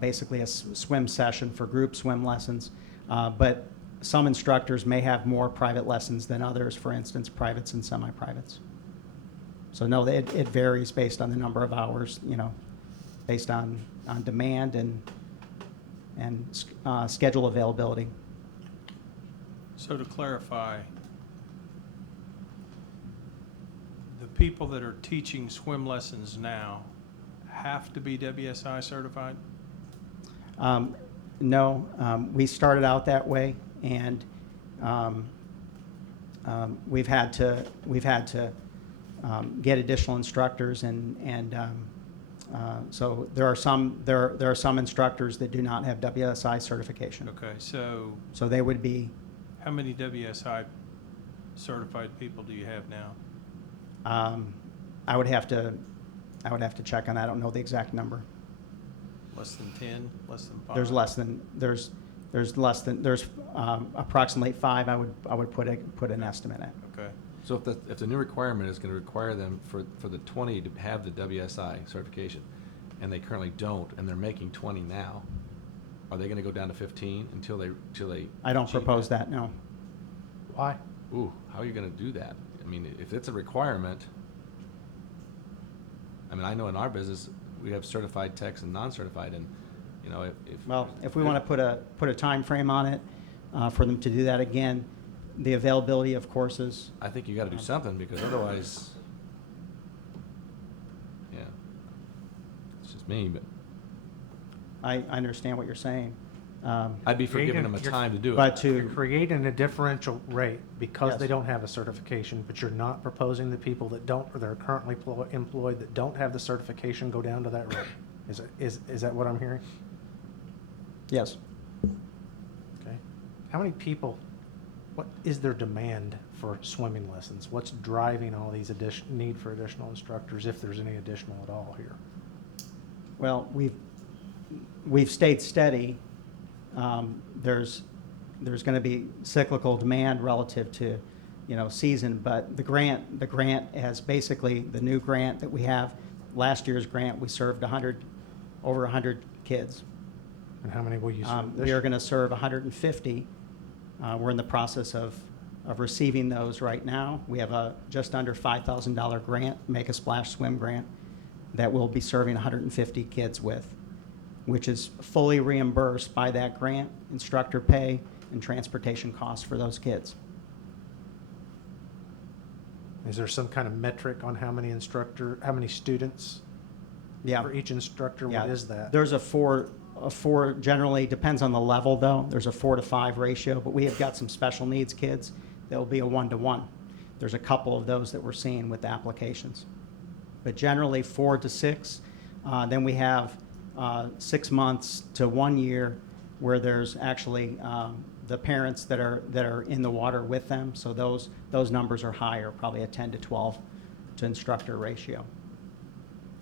basically a swim session for group swim lessons. But some instructors may have more private lessons than others, for instance, privates and semi-privates. So no, it varies based on the number of hours, based on demand and schedule availability. So to clarify, the people that are teaching swim lessons now have to be WSI certified? No, we started out that way, and we've had to get additional instructors, and so there are some instructors that do not have WSI certification. Okay, so So they would be. how many WSI certified people do you have now? I would have to check on that. I don't know the exact number. Less than 10, less than 5? There's approximately 5. I would put an estimate at. Okay. So if the new requirement is gonna require them for the 20 to have the WSI certification, and they currently don't, and they're making 20 now, are they gonna go down to 15 until they I don't achieve propose that, no. Why? Ooh, how are you gonna do that? I mean, if it's a requirement, I mean, I know in our business, we have certified techs and non-certified, and, Well, if we want to put a time frame on it, for them to do that again, the availability of courses. I think you gotta do something, because otherwise, yeah, it's just me, but I understand what you're saying. I'd be for giving them a time to do it. But You're to, creating a differential rate because they Yes. don't have a certification, but you're not proposing the people that don't, or that are currently employed that don't have the certification go down to that rate. Is that what I'm hearing? yes, Okay. How many people, what is their demand for swimming lessons? What's driving all these need for additional instructors, if there's any additional at all here? well, we've stayed steady. There's going to be cyclical demand relative to, season, but the grant has basically, the new grant that we have, last year's grant, we served over 100 kids. And how many will you serve this We are year? going to serve 150. We're in the process of receiving those right now. We have a just under $5,000 grant, Make a Splash Swim grant, that we'll be serving 150 kids with, which is fully reimbursed by that grant, instructor pay, and transportation costs for those kids. Is there some kind of metric on how many students Yeah. for each instructor? Yeah. What is that? There's a four, generally, depends on the level though. There's a 4 to 5 ratio, but we have got some special needs kids that will be a 1-to-1. There's a couple of those that we're seeing with applications. But generally 4 to 6. Then we have 6 months to 1 year where there's actually the parents that are in the water with them. So those numbers are higher, probably a 10 to 12 to instructor ratio.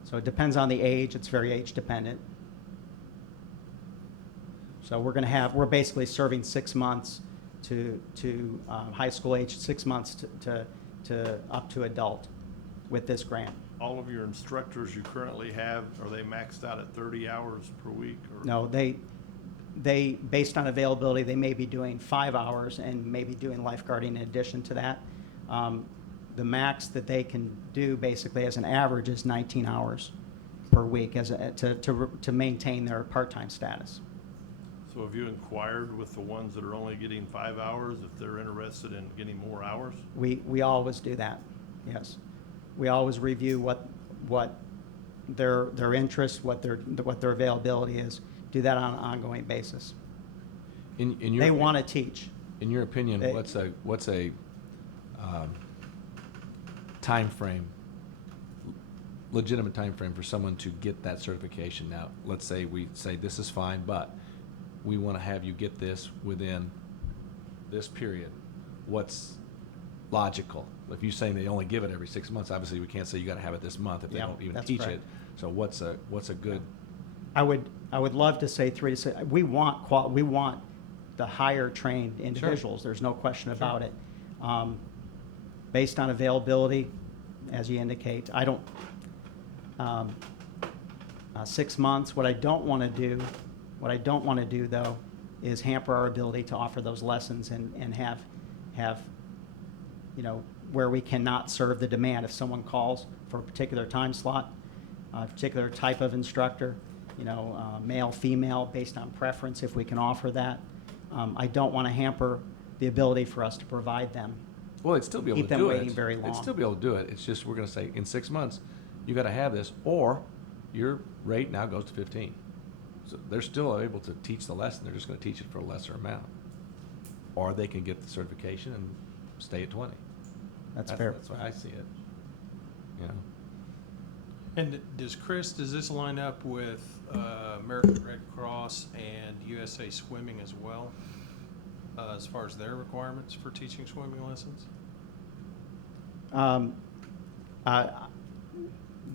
So it depends on the age. It's very age dependent. So we're basically serving 6 months to high school age, 6 months to up to adult with this grant. All of your instructors you currently have, are they maxed out at 30 hours per week? Or No, they, based on availability, they may be doing 5 hours and maybe doing lifeguarding in addition to that. The max that they can do basically as an average is 19 hours per week to maintain their part-time status. So have you inquired with the ones that are only getting 5 hours if they're interested in getting more hours? We always do that, yes. We always review what their interests, what their availability is, do that on an ongoing basis. They want to teach. In your opinion, They- what's a time frame, legitimate time frame for someone to get that certification? Now, let's say we say this is fine, but we want to have you get this within this period. What's logical? If you're saying they only give it every 6 months, obviously we can't say you got to have it this month if they Yeah, don't even that's teach correct. it. So what's a good? I would love to say 3 to 6. We want the higher trained individuals. There's no question about it. Based on availability, as you indicate, I don't. 6 months. What I don't want to do though, is hamper our ability to offer those lessons and have, where we cannot serve the demand. If someone calls for a particular time slot, a particular type of instructor, male, female, based on preference, if we can offer that. I don't want to hamper the ability for us to provide them. Well, they'd still be able Keep to them do it. waiting very long. They'd still be able to do it. It's just we're going to say in 6 months you got to have this, or your rate now goes to 15. So they're still able to teach the lesson. They're just going to teach it for a lesser amount, or they can get the certification and stay at 20. That's fair. That's why I see it. And does this line up with American Red Cross and USA Swimming as well, as far as their requirements for teaching swimming lessons?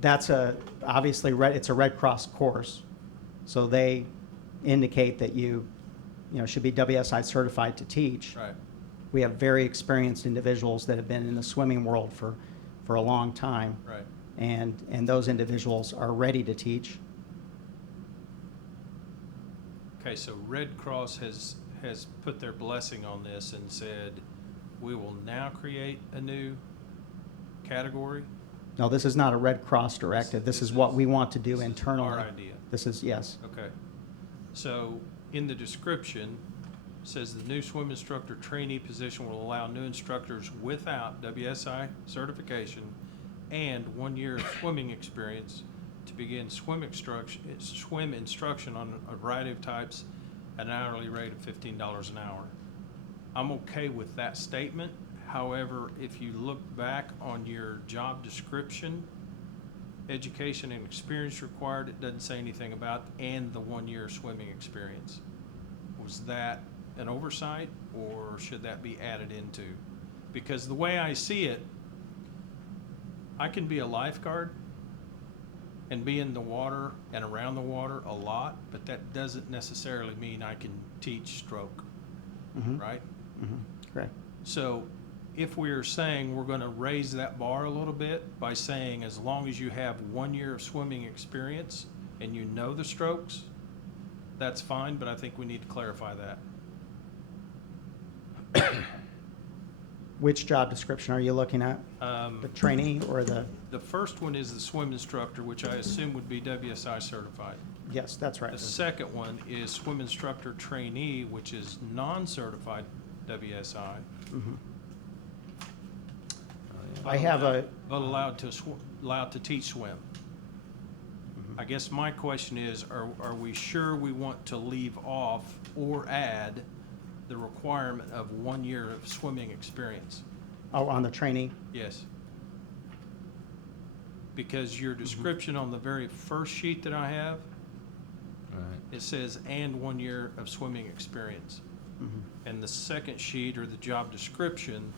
That's obviously it's a Red Cross course, so they indicate that you should be WSI certified to teach. Right. We have very experienced individuals that have been in the swimming world for a long time. Right. And those individuals are ready to teach. Okay, so Red Cross has put their blessing on this and said, we will now create a new category. No, this is not a Red Cross directive. This is what we want to do This is internally. our idea. This is, yes. Okay. So in the description, it says the new swim instructor trainee position will allow new instructors without WSI certification and 1 year of swimming experience to begin swim instruction on a variety of types at an hourly rate of $15 an hour. I'm okay with that statement. However, if you look back on your job description, education and experience required, it doesn't say anything about and the 1 year swimming experience. Was that an oversight, or should that be added into? Because the way I see it, I can be a lifeguard and be in the water and around the water a lot, but that doesn't necessarily mean I can teach stroke, right? Correct. So if we're saying we're going to raise that bar a little bit by saying as long as you have 1 year of swimming experience and you know the strokes, that's fine, but I think we need to clarify that. Which job description are you looking at? The trainee or the? The first one is the swim instructor, which I assume would be WSI certified. Yes, that's right. The second one is swim instructor trainee, which is non-certified WSI, I have a. but allowed to teach swim. I guess my question is, are we sure we want to leave off or add the requirement of 1 year of swimming experience? Oh, on the trainee? Yes. Because your description on the very first sheet that I have, it says, and 1 year of swimming experience. And the second sheet, or the job description,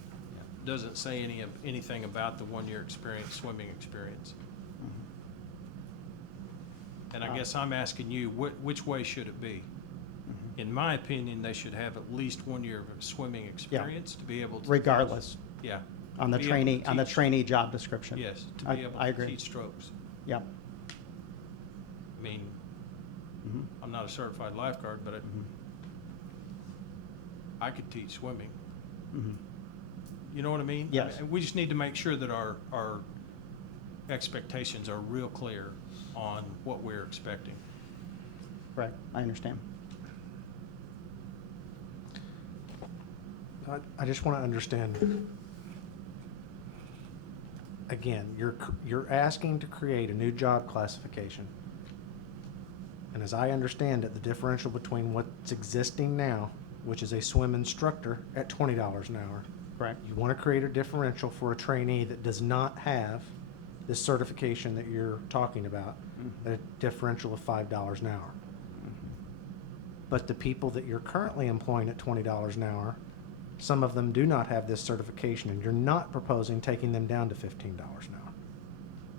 doesn't say anything about the 1 year swimming experience. And I guess I'm asking you, which way should it be? In my opinion, they should have at least 1 year of swimming experience to be able to. Regardless. Yeah. On the Be able to trainee, on the teach- trainee job description. Yes, to I be able I to agree. teach strokes. Yep. I mean, Mhm. I'm not a certified lifeguard, but I could teach swimming. Mhm. You know what I mean? Yes. We just need to make sure that our expectations are real clear on what we're expecting. Correct, I understand. I just want to understand, again, you're asking to create a new job classification. And as I understand it, the differential between what's existing now, which is a swim instructor at $20 an hour. Correct. You want to create a differential for a trainee that does not have this certification that you're talking about, a differential of $5 an hour. But the people that you're currently employing at $20 an hour, some of them do not have this certification, and you're not proposing taking them down to $15 an hour.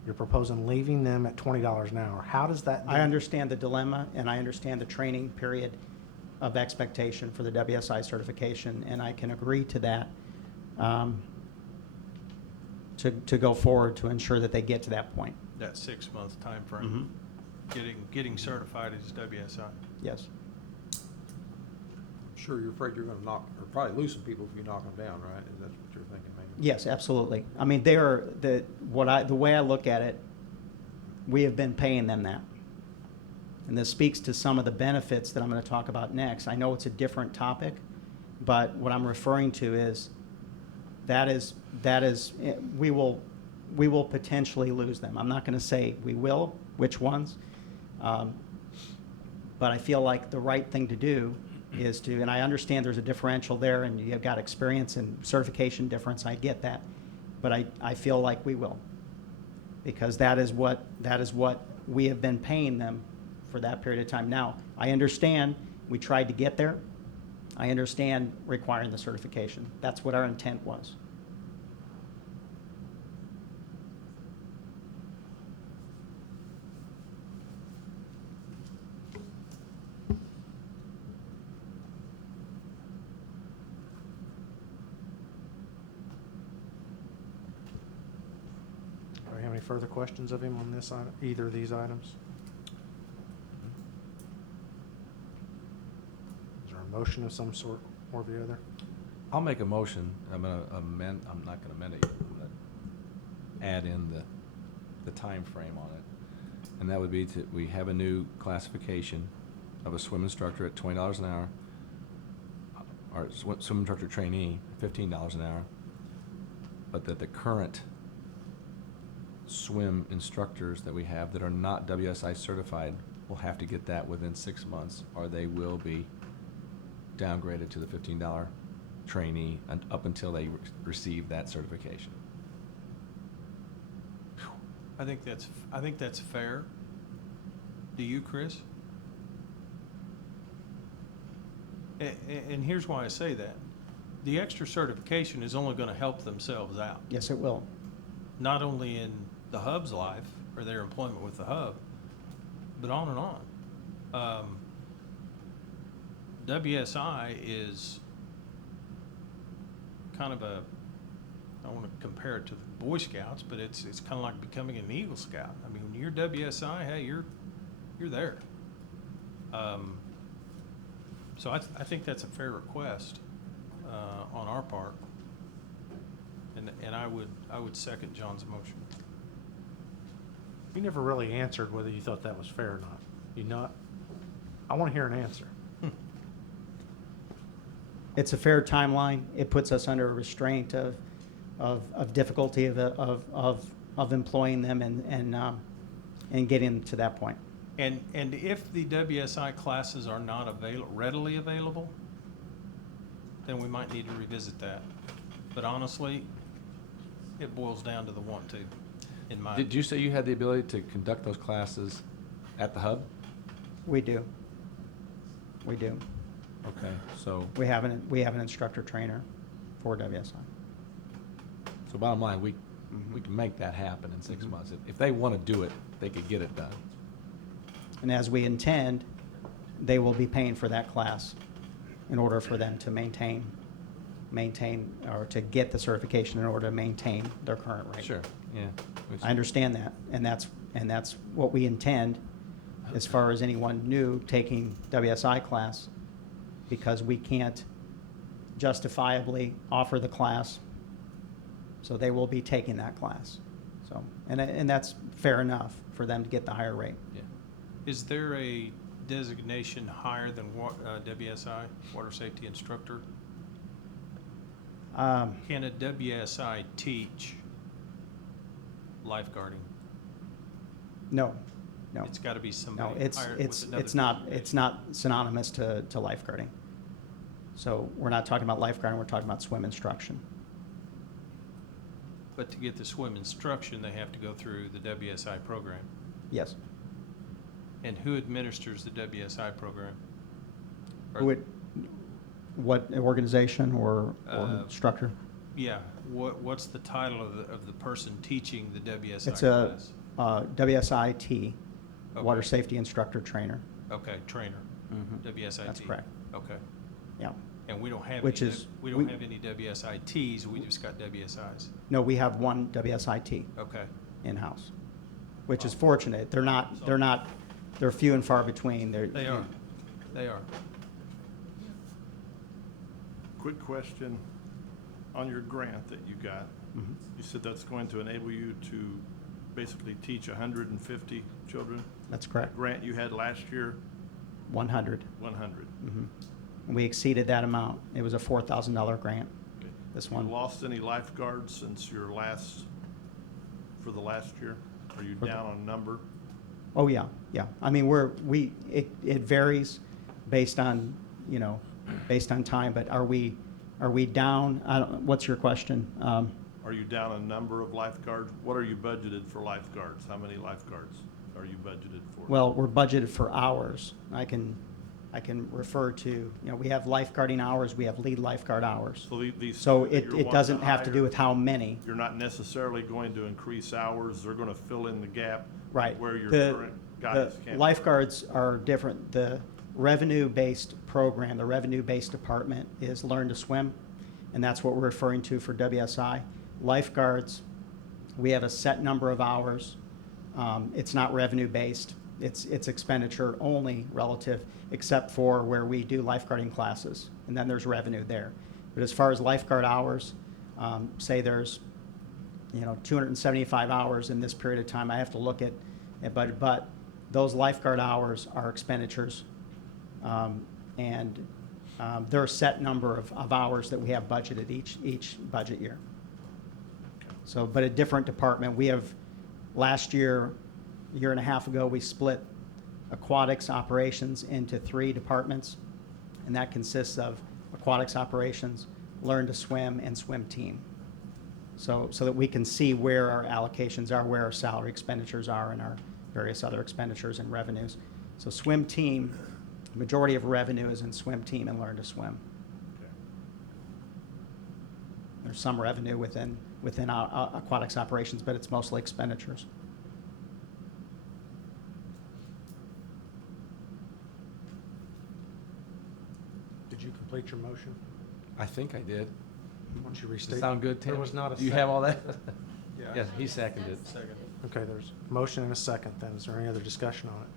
You're proposing leaving them at $20 an hour. How does that? I understand the dilemma, and I understand the training period of expectation for the WSI certification, and I can agree to that, to go forward to ensure that they get to that point. That 6-month timeframe, getting certified as WSI. Yes. Sure, you're afraid you're gonna knock, or probably lose some people if you knock them down, right? Is that what you're thinking, maybe? Yes, absolutely. I mean, they are, the way I look at it, we have been paying them that. And this speaks to some of the benefits that I'm going to talk about next. I know it's a different topic, but what I'm referring to is we will potentially lose them. I'm not going to say we will, which ones, but I feel like the right thing to do is to, and I understand there's a differential there, and you've got experience and certification difference, I get that, but I feel like we will, because that is what we have been paying them for that period of time. Now, I understand we tried to get there. I understand requiring the certification. That's what our intent was. Do we have any further questions of him on this item, either of these items? Is there a motion of some sort or the other? I'll make a motion. I'm not gonna amend it yet. I'm gonna add in the time frame on it. And that would be we have a new classification of a swim instructor at $20 an hour, or swim instructor trainee, $15 an hour, but that the current swim instructors that we have that are not WSI certified will have to get that within 6 months, or they will be downgraded to the $15 trainee up until they receive that certification. I think that's fair. Do you, Chris? And here's why I say that. The extra certification is only going to help themselves out. Yes, it will. Not only in the hub's life or their employment with the hub, but on and on. WSI is kind of a, I want to compare it to the Boy Scouts, but it's kind of like becoming an Eagle Scout. I mean, when you're WSI, hey, you're there. So I think that's a fair request on our part, and I would second John's motion. You never really answered whether you thought that was fair or not. You not? I want to hear an answer. It's a fair timeline. It puts us under a restraint of difficulty of employing them and getting to that point. And if the WSI classes are not readily available, then we might need to revisit that. But honestly, it boils down to the want to, in my. Did you say you had the ability to conduct those classes at the hub? We do. We do. Okay, so. We have an instructor trainer for WSI. So bottom line, we can make that happen in 6 months. If they want to do it, they could get it done. And as we intend, they will be paying for that class in order for them to maintain, or to get the certification in order to maintain their current rate. Sure, yeah. I understand that, and that's what we intend. as far as anyone new taking WSI class, because we can't justifiably offer the class, so they will be taking that class. So, and that's fair enough for them to get the higher rate. Yeah. Is there a designation higher than WSI, Water Safety Instructor? Can a WSI teach lifeguarding? No, no. It's got to be No, somebody it's, hired with it's, another it's not, designation. it's not synonymous to lifeguarding. So we're not talking about lifeguarding, we're talking about swim instruction. But to get the swim instruction, they have to go through the WSI program. Yes. And who administers the WSI program? Or- What organization or instructor? Yeah, what's the title of the person teaching the WSI It's a class? WSIT, Water Okay. Safety Instructor Trainer. Okay, trainer, Mhm. WSIT. That's correct. Okay, Yeah. and we don't have Which any, is- we don't we- have any WSITs, we just got WSIs. No, we have one WSIT Okay, in-house, which is fortunate. They're few and far between. they are, they are. Quick question, on your grant that you got, Mhm. you said that's going to enable you to basically teach 150 children? That's correct. Grant you had last year, 100. 100. And we exceeded that amount. It was a $4,000 grant, Okay. this one. You lost any lifeguards since your for the last year? Are you For the- down on number? Oh, yeah, yeah. I mean, it varies based on, based on time, but are we down? What's your question? Are you down a number of lifeguards? What are you budgeted for lifeguards? How many lifeguards are you budgeted for? Well, we're budgeted for hours. I can refer to, we have lifeguarding hours, we have lead lifeguard hours. So these. So that you're it wanting doesn't have to do hire, with how many. You're not necessarily going to increase hours. They're going to fill in the gap. Right. Where your The- current guys The can't. lifeguards are different. The revenue-based program, the revenue-based department is Learn to Swim, and that's what we're referring to for WSI. Lifeguards, we have a set number of hours. It's not revenue-based. It's expenditure only relative, except for where we do lifeguarding classes, and then there's revenue there. But as far as lifeguard hours, say there's 275 hours in this period of time. I have to look at budget, but those lifeguard hours are expenditures. And there are a set number of hours that we have budgeted each budget year. So, but a different department, we have, last year, a year and a half ago, we split aquatics operations into 3 departments, and that consists of aquatics operations, Learn to Swim, and swim team. So that we can see where our allocations are, where our salary expenditures are, and our various other expenditures and revenues. So swim team, majority of revenue is in swim team and Learn to Swim. Okay. There's some revenue within our aquatics operations, but it's mostly expenditures. Did you complete your motion? I think I did. Why don't you Does restate? it sound good, Tim? There was not a Do you have all that? Yeah. Yes, he seconded. Second. Okay, there's a motion and a second then. Is there any other discussion on it?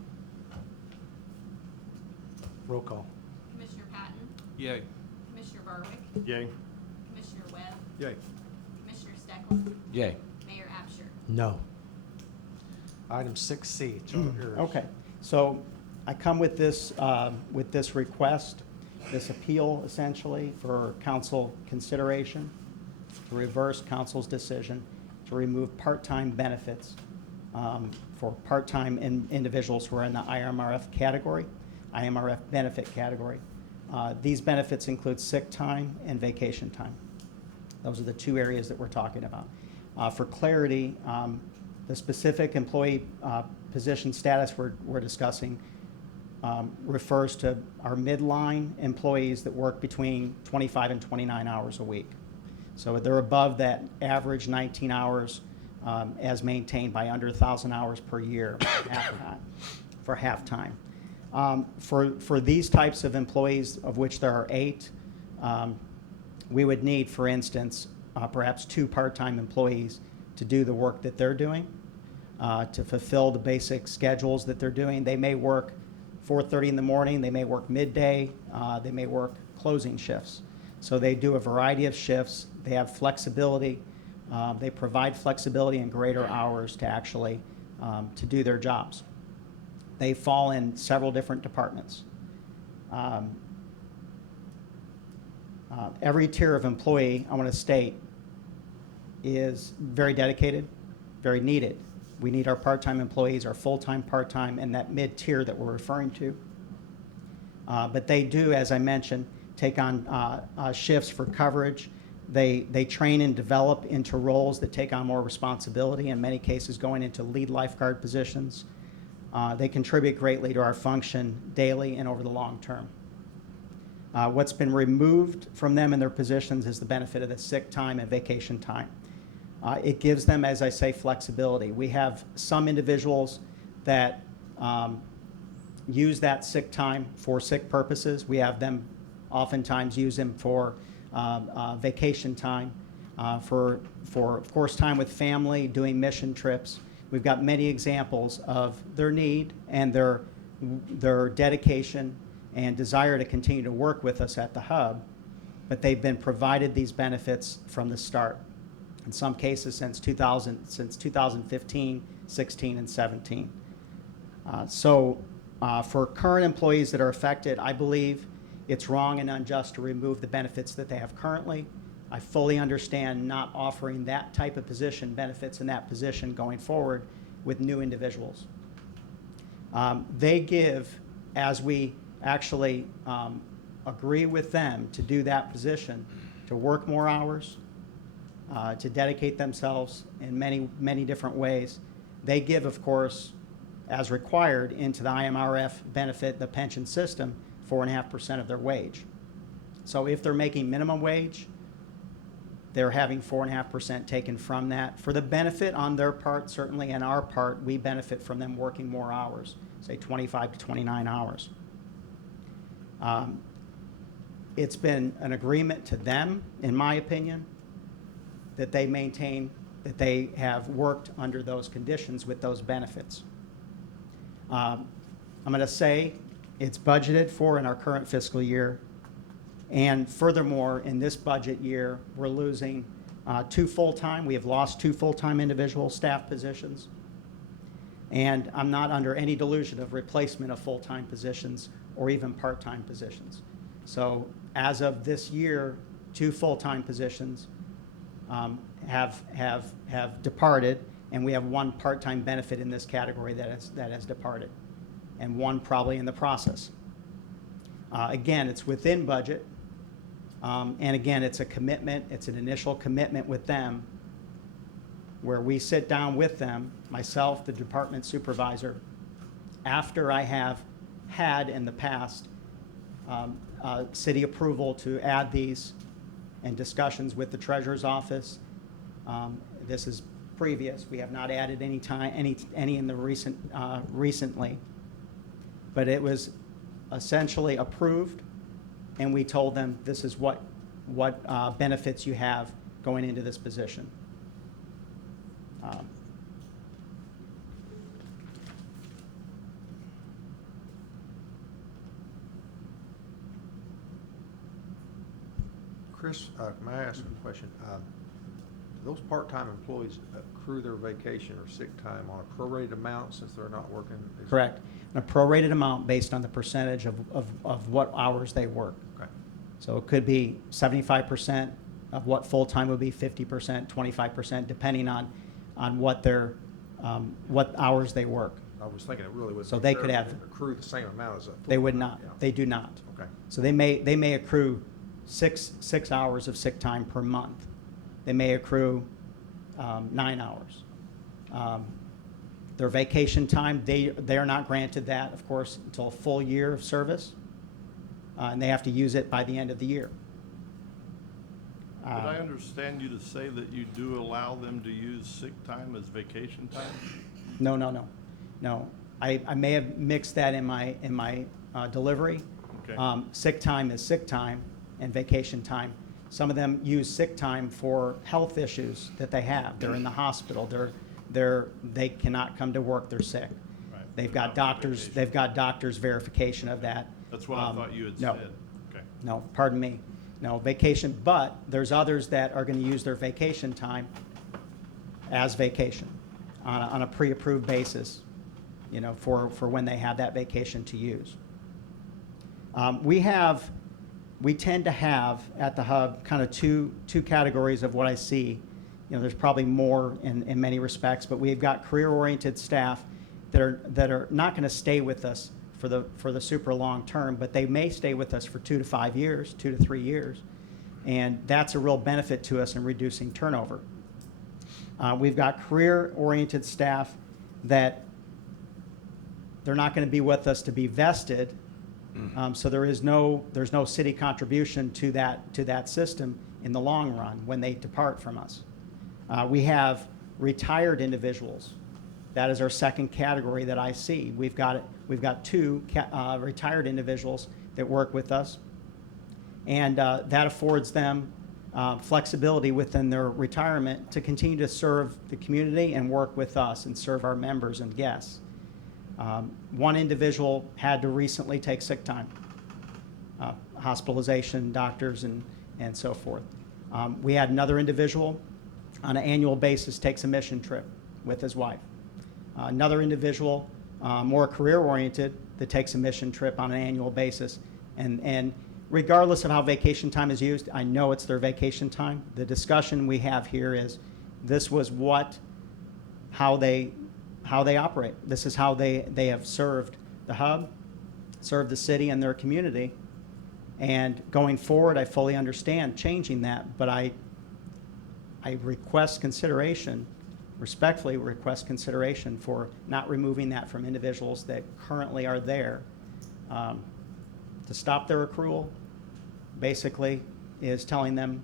Roll call. Commissioner Patton, Yay. Commissioner Barwick, Yay. Commissioner Webb, Yay. Commissioner Steckland, Yay. Mayor Absher. No. Item 6C, it's all yours. Okay, so I come with this request, this appeal essentially for council consideration, to reverse council's decision to remove part-time benefits for part-time individuals who are in the IMRF category, IMRF benefit category. These benefits include sick time and vacation time. Those are the 2 areas that we're talking about. For clarity, the specific employee position status we're discussing refers to our midline employees that work between 25 and 29 hours a week. So they're above that average 19 hours as maintained by under 1,000 hours per year for half-time. For these types of employees, of which there are 8, we would need, for instance, perhaps 2 part-time employees to do the work that they're doing. to fulfill the basic schedules that they're doing. They may work 4:30 in the morning, they may work midday, they may work closing shifts. So they do a variety of shifts. They have flexibility. They provide flexibility and greater hours to actually to do their jobs. They fall in several different departments. Every tier of employee, I want to state, is very dedicated, very needed. We need our part-time employees, our full-time, part-time, and that mid-tier that we're referring to. But they do, as I mentioned, take on shifts for coverage. They train and develop into roles that take on more responsibility, in many cases going into lead lifeguard positions. They contribute greatly to our function daily and over the long term. What's been removed from them in their positions is the benefit of the sick time and vacation time. It gives them, as I say, flexibility. We have some individuals that use that sick time for sick purposes. We have them oftentimes use them for vacation time, for of course, time with family, doing mission trips. We've got many examples of their need and their dedication and desire to continue to work with us at the hub, but they've been provided these benefits from the start. In some cases since 2015, 16, and 17. For current employees that are affected, I believe it's wrong and unjust to remove the benefits that they have currently. I fully understand not offering that type of position, benefits in that position going forward with new individuals. They give, as we actually agree with them to do that position, to work more hours, to dedicate themselves in many, many different ways. They give, of course, as required into the IMRF benefit, the pension system, 4.5% of their wage. So if they're making minimum wage, they're having 4.5% taken from that. For the benefit on their part, certainly, and our part, we benefit from them working more hours, say 25 to 29 hours. It's been an agreement to them, in my opinion, that they maintain that they have worked under those conditions with those benefits. I'm going to say it's budgeted for in our current fiscal year. And furthermore, in this budget year, we're losing 2 full-time. We have lost 2 full-time individual staff positions. And I'm not under any delusion of replacement of full-time positions or even part-time positions. So as of this year, 2 full-time positions have departed, and we have 1 part-time benefit in this category that has departed, and 1 probably in the process. Again, it's within budget, and again, it's a commitment. It's an initial commitment with them, where we sit down with them, myself, the department supervisor, after I have had in the past city approval to add these, and discussions with the treasurer's office. This is previous. We have not added any in the recently, but it was essentially approved, and we told them this is what benefits you have going into this position. Chris, may I ask a question? Those part-time employees accrue their vacation or sick time on a prorated amount since they're not working? Correct. A prorated amount based on the percentage of what hours they work. Okay. So it could be 75% of what full-time would be, 50%, 25%, depending on what what hours they work. I was thinking it really would. So be they fair could to have- accrue the same amount as a. They would full-time, not. yeah. They do not. Okay. So they may accrue six hours of sick time per month. They may accrue 9 hours. Their vacation time, they are not granted that, of course, until a full year of service, and they have to use it by the end of the year. Did I understand you to say that you do allow them to use sick time as vacation time? No. I may have mixed that in my delivery. Okay. Sick time is sick time, and vacation time. Some of them use sick time for health issues that they have. They're in the hospital. they cannot come to work, they're sick. Right. They've got Without doctors, vacation. they've got doctors' verification of that. That's what I thought you had said. No. Okay. No, pardon me. No, vacation, but there's others that are gonna use their vacation time as vacation on a pre-approved basis, you know, for when they have that vacation to use. We tend to have at the hub kind of two categories of what I see. You know, there's probably more in many respects, but we've got career-oriented staff that are not going to stay with us for the super long term, but they may stay with us for 2 to 5 years, 2 to 3 years, and that's a real benefit to us in reducing turnover. We've got career-oriented staff that they're not going to be with us to be vested. So there's no city contribution to that system in the long run when they depart from us. We have retired individuals. That is our second category that I see. We've got 2 retired individuals that work with us, and that affords them flexibility within their retirement to continue to serve the community and work with us and serve our members and guests. One individual had to recently take sick time, hospitalization, doctors, and so forth. We had another individual on an annual basis takes a mission trip with his wife. Another individual, more career-oriented, that takes a mission trip on an annual basis. And regardless of how vacation time is used, I know it's their vacation time. The discussion we have here is this was how they operate. This is how they have served the hub, served the city and their community. And going forward, I fully understand changing that, but I request consideration, respectfully request consideration for not removing that from individuals that currently are there. To stop their accrual, basically, is telling them,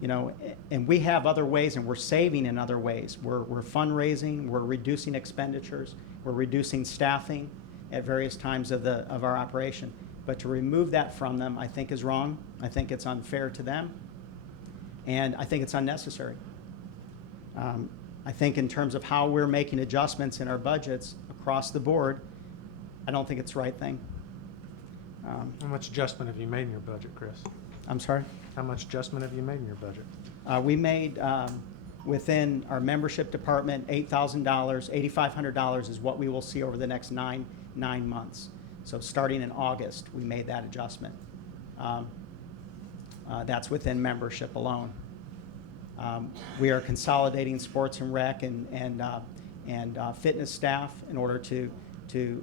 you know, and we have other ways, and we're saving in other ways. We're fundraising, we're reducing expenditures, we're reducing staffing at various times of our operation. But to remove that from them, I think is wrong. I think it's unfair to them, and I think it's unnecessary. I think in terms of how we're making adjustments in our budgets across the board, I don't think it's the right thing. How much adjustment have you made in your budget, Chris? I'm sorry? How much adjustment have you made in your budget? We made, within our membership department, $8,000, $8,500 is what we will see over the next nine months. So starting in August, we made that adjustment. That's within membership alone. We are consolidating sports and rec and fitness staff in order to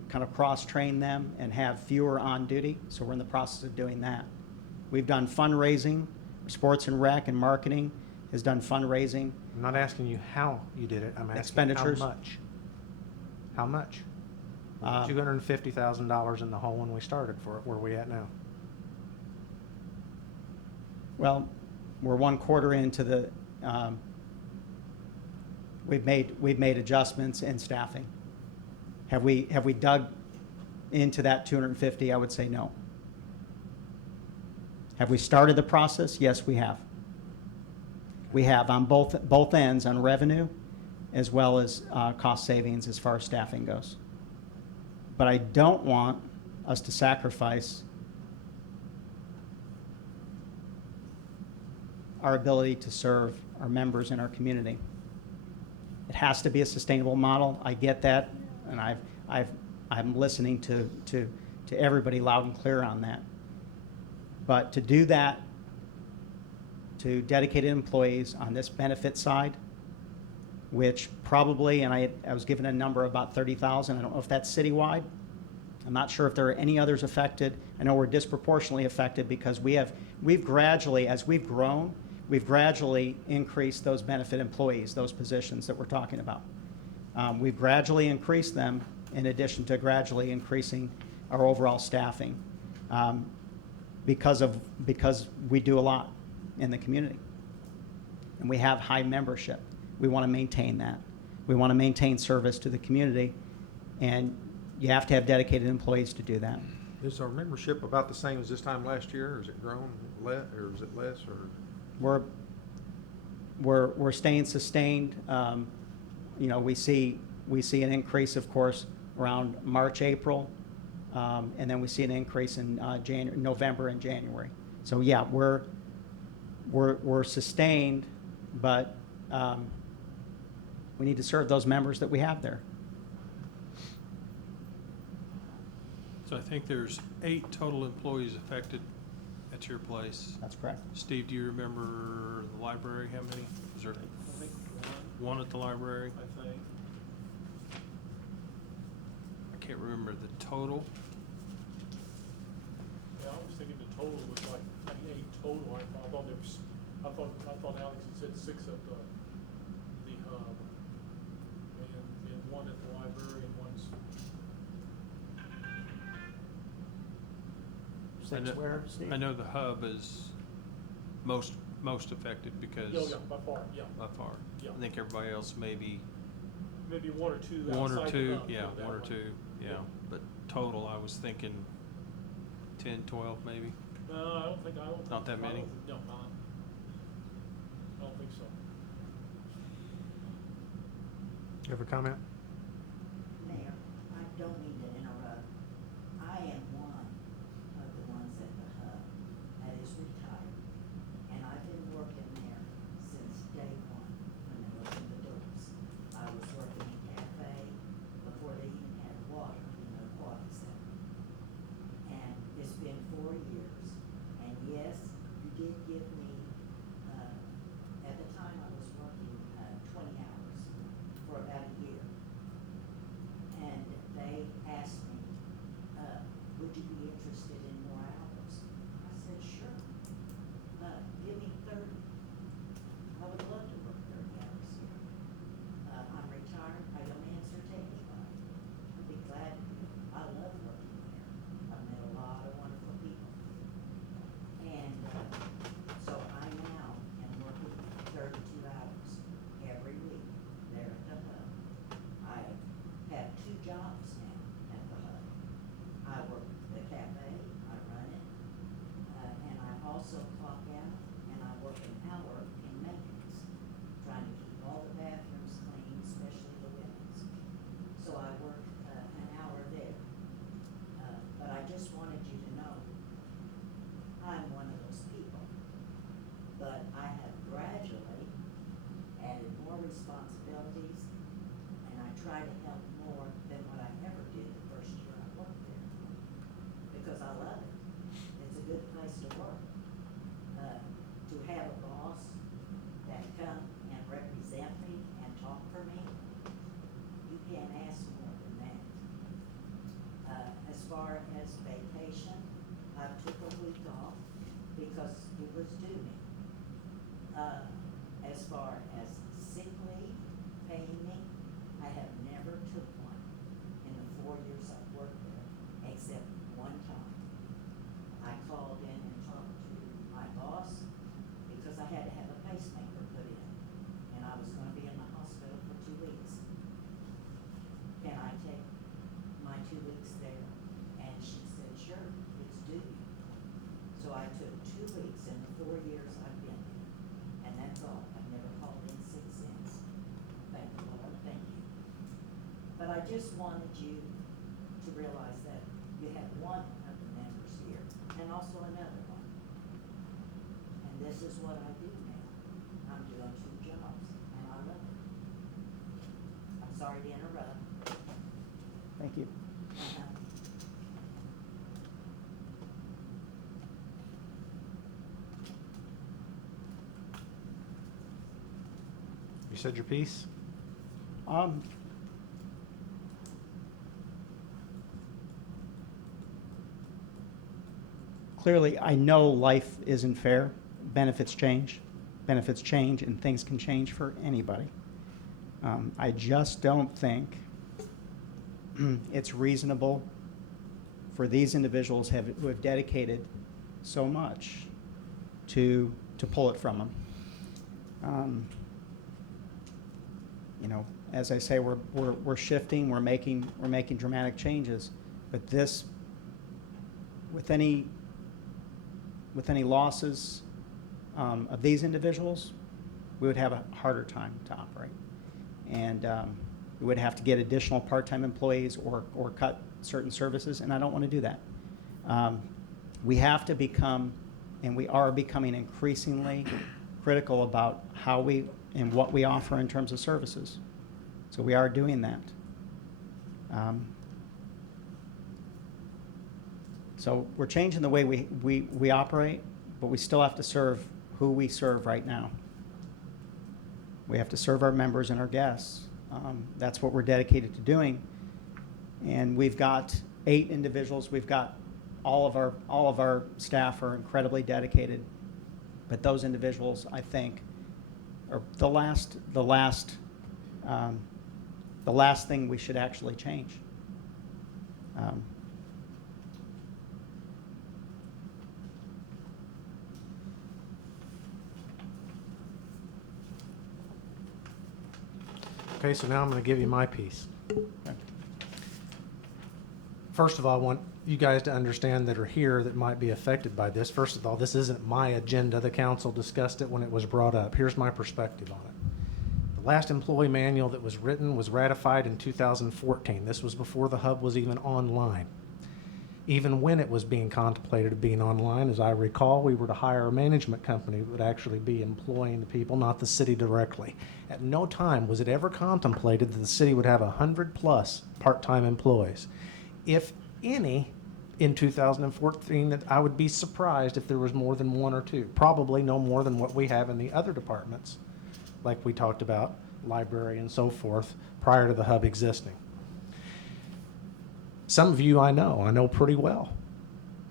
kind of cross-train them and have fewer on duty. So we're in the process of doing that. We've done fundraising. Sports and rec and marketing has done fundraising. I'm not asking you how you did it. I'm asking Expenditures. how much. How much? $250,000 in the hole when we started for it. Where are we at now? Well, we're 1 quarter into the, we've made adjustments in staffing. Have we dug into that 250? I would say no. Have we started the process? Yes, we have. We have on both ends, on revenue as well as cost savings as far as staffing goes. But I don't want us to sacrifice our ability to serve our members in our community. It has to be a sustainable model. I get that, and I'm listening to everybody loud and clear on that. But to do that to dedicated employees on this benefit side, which probably, and I was given a number of about 30,000. I don't know if that's citywide. I'm not sure if there are any others affected. I know we're disproportionately affected because we've gradually, as we've grown, we've gradually increased those benefit employees, those positions that we're talking about. We've gradually increased them in addition to gradually increasing our overall staffing because we do a lot in the community. And we have high membership. We want to maintain that. We want to maintain service to the community, and you have to have dedicated employees to do that. Is our membership about the same as this time last year, or has it grown or is it less, or? We're staying sustained. you know, we see an increase, of course, around March, April, and then we see an increase in November and January. So yeah, we're sustained, but we need to serve those members that we have there. So I think there's 8 total employees affected at your place. That's correct. Steve, do you remember the library, how many? Was there I think one at the library? I think. I can't remember the total. Yeah, I was thinking the total was like 8 total. I thought there was, I thought Alex had said 6 at the hub. And 1 at the library and 1's. I know- where, Steve? I know the hub is most affected because. Yeah, by far, yeah. By far. Yeah. I think everybody else maybe Maybe 1 or 2 one or outside the two, hub, yeah, put it that one or way. two, yeah. But total, I was thinking 10, 12 maybe. No, I don't think, Not that many? No, I don't think so. You have a comment? Mayor, I don't mean to interrupt. I am one of the ones at the hub that is retired, and I've been working there since day one when they opened the doors. I was working in cafe before they even had water in the Aquatic Center. And it's been 4 years, and yes, you did give me, at the time I was working 20 hours for about a year. And they asked me, would you be interested in more hours? I said, sure. Give me 30. I would love to work 30 hours here. I'm retired. I don't answer to anybody. I'd be glad to do it. I love working there. I've met a lot of wonderful people. And so I now am working 32 hours every week there at the hub. I have 2 jobs now at the hub. I work the cafe, I run it, and I also clock out and I work an hour in maintenance, trying to keep all the bathrooms clean, especially the women's. So I work an hour there. But I just wanted you to know, I'm one of those people. But I have gradually added more responsibilities, and I try to help more than what I ever did the first year I worked there. Because I love it. It's a good place to work. To have a boss that come and represent me and talk for me, you can't ask more than that. As far as vacation, I took a week off because it was due me. As far as sick leave, paying me, I have never took one in the 4 years I've worked there, except one time. I called in and talked to my boss because I had to have a pacemaker put in, and I was gonna be in the hospital for 2 weeks. Can I take my 2 weeks there? And she said, sure, it's due you. So I took 2 weeks in the 4 years I've been there, and that's all. I've never called in sick since. Thank the Lord, thank you. But I just wanted you to realize that you have one of the members here, and also another one. And this is what I do now. I'm doing 2 jobs, and I love it. I'm sorry to interrupt. Thank you. Uh-huh. You said your piece? Clearly, I know life isn't fair. Benefits change, and things can change for anybody. I just don't think it's reasonable for these individuals who have dedicated so much to pull it from them. You know, as I say, we're shifting, we're making dramatic changes, but this, with any losses of these individuals, we would have a harder time to operate. And we would have to get additional part-time employees or cut certain services, and I don't want to do that. We have to become, and we are becoming increasingly critical about how we and what we offer in terms of services. So we are doing that. So we're changing the way we operate, but we still have to serve who we serve right now. We have to serve our members and our guests. That's what we're dedicated to doing. And we've got 8 individuals. We've got all of our staff are incredibly dedicated. But those individuals, I think, are the last thing we should actually change. Okay, so now I'm going to give you my piece. First of all, I want you guys to understand that are here that might be affected by this. First of all, this isn't my agenda. The council discussed it when it was brought up. Here's my perspective on it. The last employee manual that was written was ratified in 2014. This was before the hub was even online. Even when it was being contemplated of being online, as I recall, we were to hire a management company that would actually be employing the people, not the city directly. At no time was it ever contemplated that the city would have 100+ part-time employees. If any, in 2014, that I would be surprised if there was more than 1 or 2. Probably no more than what we have in the other departments, like we talked about, library and so forth, prior to the hub existing. Some of you I know pretty well.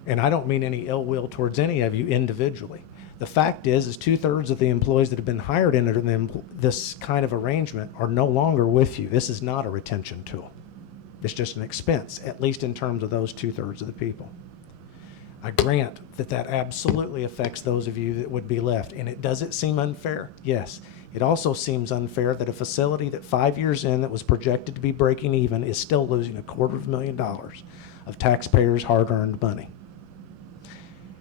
And I don't mean any ill will towards any of you individually. The fact is 2/3 of the employees that have been hired into this kind of arrangement are no longer with you. This is not a retention tool. It's just an expense, at least in terms of those 2/3 of the people. I grant that that absolutely affects those of you that would be left. And does it seem unfair? Yes. It also seems unfair that a facility that 5 years in that was projected to be breaking even is still losing $250,000 of taxpayers' hard-earned money.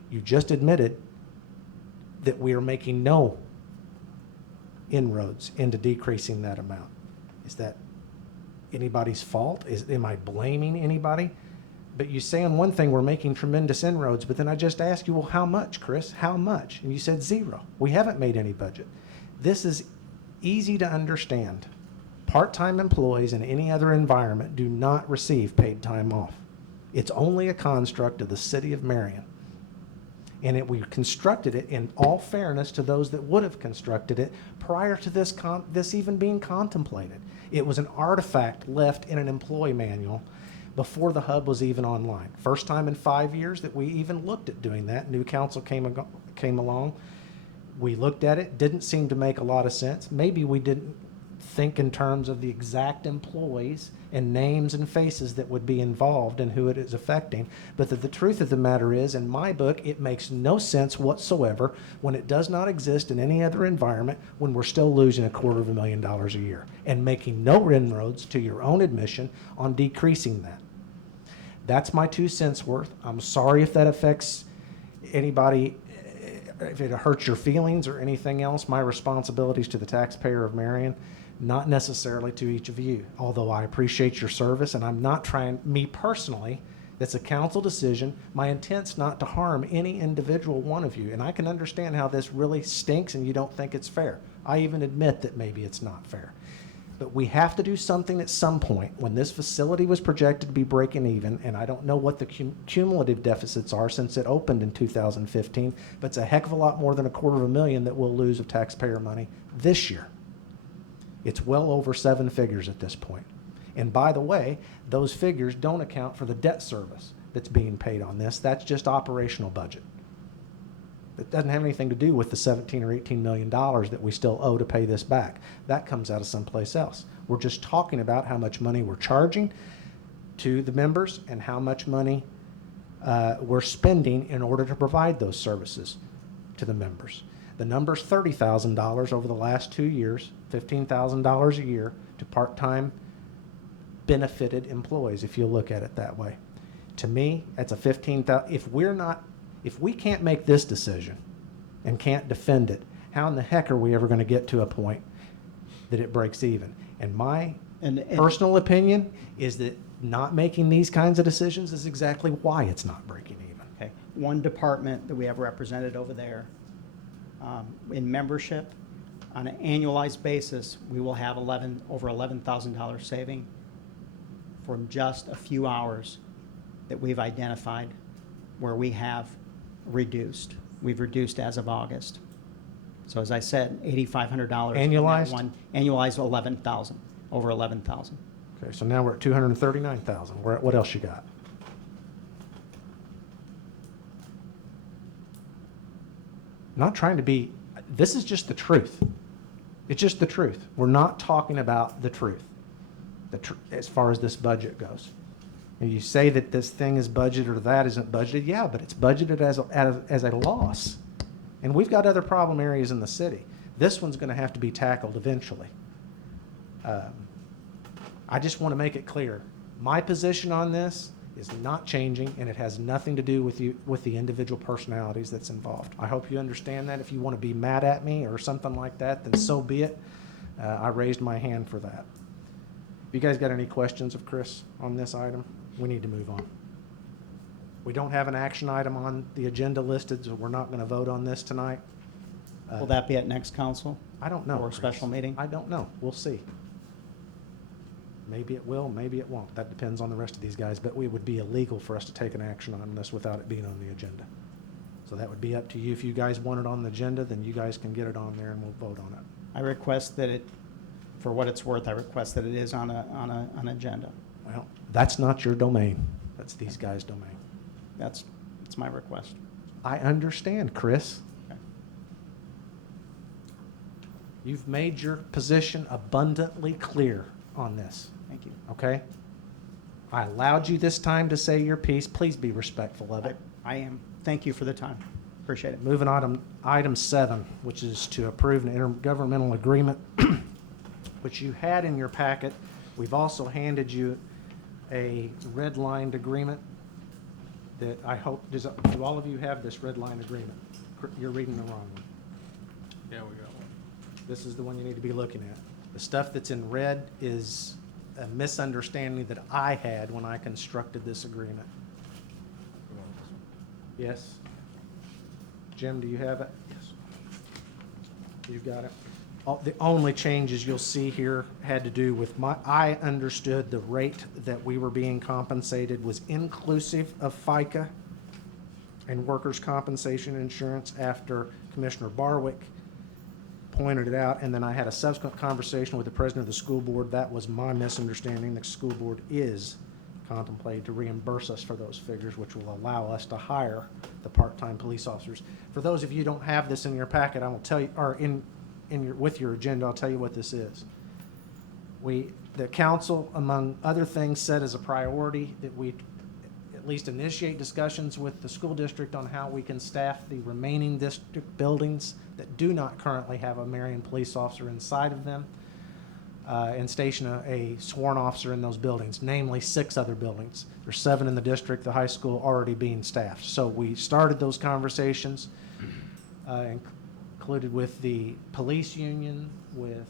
You just admitted that we are making no inroads into decreasing that amount. Is that anybody's fault? Am I blaming anybody? But you say on one thing we're making tremendous inroads, but then I just asked you, well, how much, Chris? How much? And you said 0. We haven't made any budget. This is easy to understand. Part-time employees in any other environment do not receive paid time off. It's only a construct of the city of Marion. And we constructed it in all fairness to those that would have constructed it prior to this even being contemplated. It was an artifact left in an employee manual before the hub was even online. First time in 5 years that we even looked at doing that. New council came along. We looked at it, didn't seem to make a lot of sense. Maybe we didn't think in terms of the exact employees and names and faces that would be involved and who it is affecting. But the truth of the matter is, in my book, it makes no sense whatsoever when it does not exist in any other environment when we're still losing $250,000 a year and making no inroads, to your own admission, on decreasing that. That's my 2 cents worth. I'm sorry if that affects anybody, if it hurts your feelings or anything else. My responsibility is to the taxpayer of Marion, not necessarily to each of you, although I appreciate your service, and I'm not trying, me personally, it's a council decision. My intent's not to harm any individual one of you, and I can understand how this really stinks and you don't think it's fair. I even admit that maybe it's not fair. But we have to do something at some point. When this facility was projected to be breaking even, and I don't know what the cumulative deficits are since it opened in 2015, but it's a heck of a lot more than $250,000 that we'll lose of taxpayer money this year. It's well over 7 figures at this point. And by the way, those figures don't account for the debt service that's being paid on this. That's just operational budget. It doesn't have anything to do with the $17 or $18 million that we still owe to pay this back. That comes out of someplace else. We're just talking about how much money we're charging to the members and how much money we're spending in order to provide those services to the members. The number's $30,000 over the last 2 years, $15,000 a year to part-time benefited employees, if you look at it that way. To me, that's a $15,000. If we can't make this decision and can't defend it, how in the heck are we ever going to get to a point that it breaks even? And my And- personal opinion is that not making these kinds of decisions is exactly why it's not breaking even. Okay, one department that we have represented over there, in membership, on an annualized basis, we will have over $11,000 saving from just a few hours that we've identified where we have reduced. We've reduced as of August. So as I said, $8,500. in that Annualized? one. Annualized 11,000, over 11,000. Okay, so now we're at 239,000. What else you got? Not trying to be, this is just the truth. It's just the truth. We're not talking about the truth, as far as this budget goes. And you say that this thing is budgeted or that isn't budgeted, yeah, but it's budgeted as a loss. And we've got other problem areas in the city. This one's going to have to be tackled eventually. I just want to make it clear. My position on this is not changing, and it has nothing to do with the individual personalities that's involved. I hope you understand that. If you want to be mad at me or something like that, then so be it. I raised my hand for that. You guys got any questions of Chris on this item? We need to move on. We don't have an action item on the agenda listed, so we're not going to vote on this tonight. Will that be at next council? I don't know. Or a Chris. special meeting? I don't know. We'll see. Maybe it will, maybe it won't. That depends on the rest of these guys, but it would be illegal for us to take an action on this without it being on the agenda. So that would be up to you. If you guys want it on the agenda, then you guys can get it on there and we'll vote on it. I request that it, for what it's worth, I request that it is on an agenda. Well, that's not your domain. That's these guys' domain. It's my request. I understand, Chris. Okay. You've made your position abundantly clear on this. Thank you. Okay? I allowed you this time to say your piece. Please be respectful of it. I am. Thank you for the time. Appreciate it. Moving on to item 7, which is to approve an intergovernmental agreement, which you had in your packet. We've also handed you a red-lined agreement that I hope, do all of you have this red-line agreement? You're reading the wrong one. Yeah, we got one. This is the one you need to be looking at. The stuff that's in red is a misunderstanding that I had when I constructed this agreement. Yes? Jim, do you have it? Yes. You've got it? The only changes you'll see here had to do with I understood the rate that we were being compensated was inclusive of FICA and workers' compensation insurance after Commissioner Barwick pointed it out, and then I had a subsequent conversation with the president of the school board. That was my misunderstanding. The school board is contemplated to reimburse us for those figures, which will allow us to hire the part-time police officers. For those of you who don't have this in your packet, I will tell you, or with your agenda, I'll tell you what this is. The council, among other things, set as a priority that we at least initiate discussions with the school district on how we can staff the remaining district buildings that do not currently have a Marion police officer inside of them, and station a sworn officer in those buildings, namely 6 other buildings. There's 7 in the district, the high school already being staffed. So we started those conversations, included with the police union, with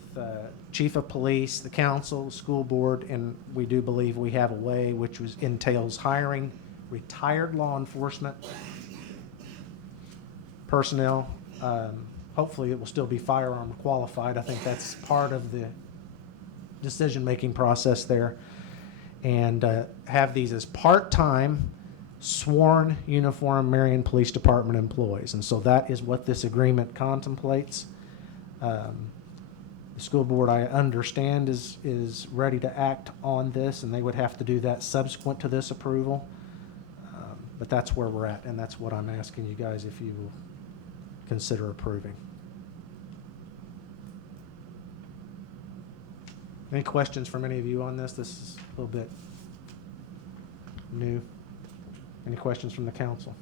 chief of police, the council, school board, and we do believe we have a way which entails hiring retired law enforcement personnel. Hopefully it will still be firearm qualified. I think that's part of the decision-making process there. And have these as part-time, sworn, uniform Marion Police Department employees. And so that is what this agreement contemplates. The school board, I understand, is ready to act on this, and they would have to do that subsequent to this approval. But that's where we're at, and that's what I'm asking you guys if you will consider approving. Any questions from any of you on this? This is a little bit new. Any questions from the council?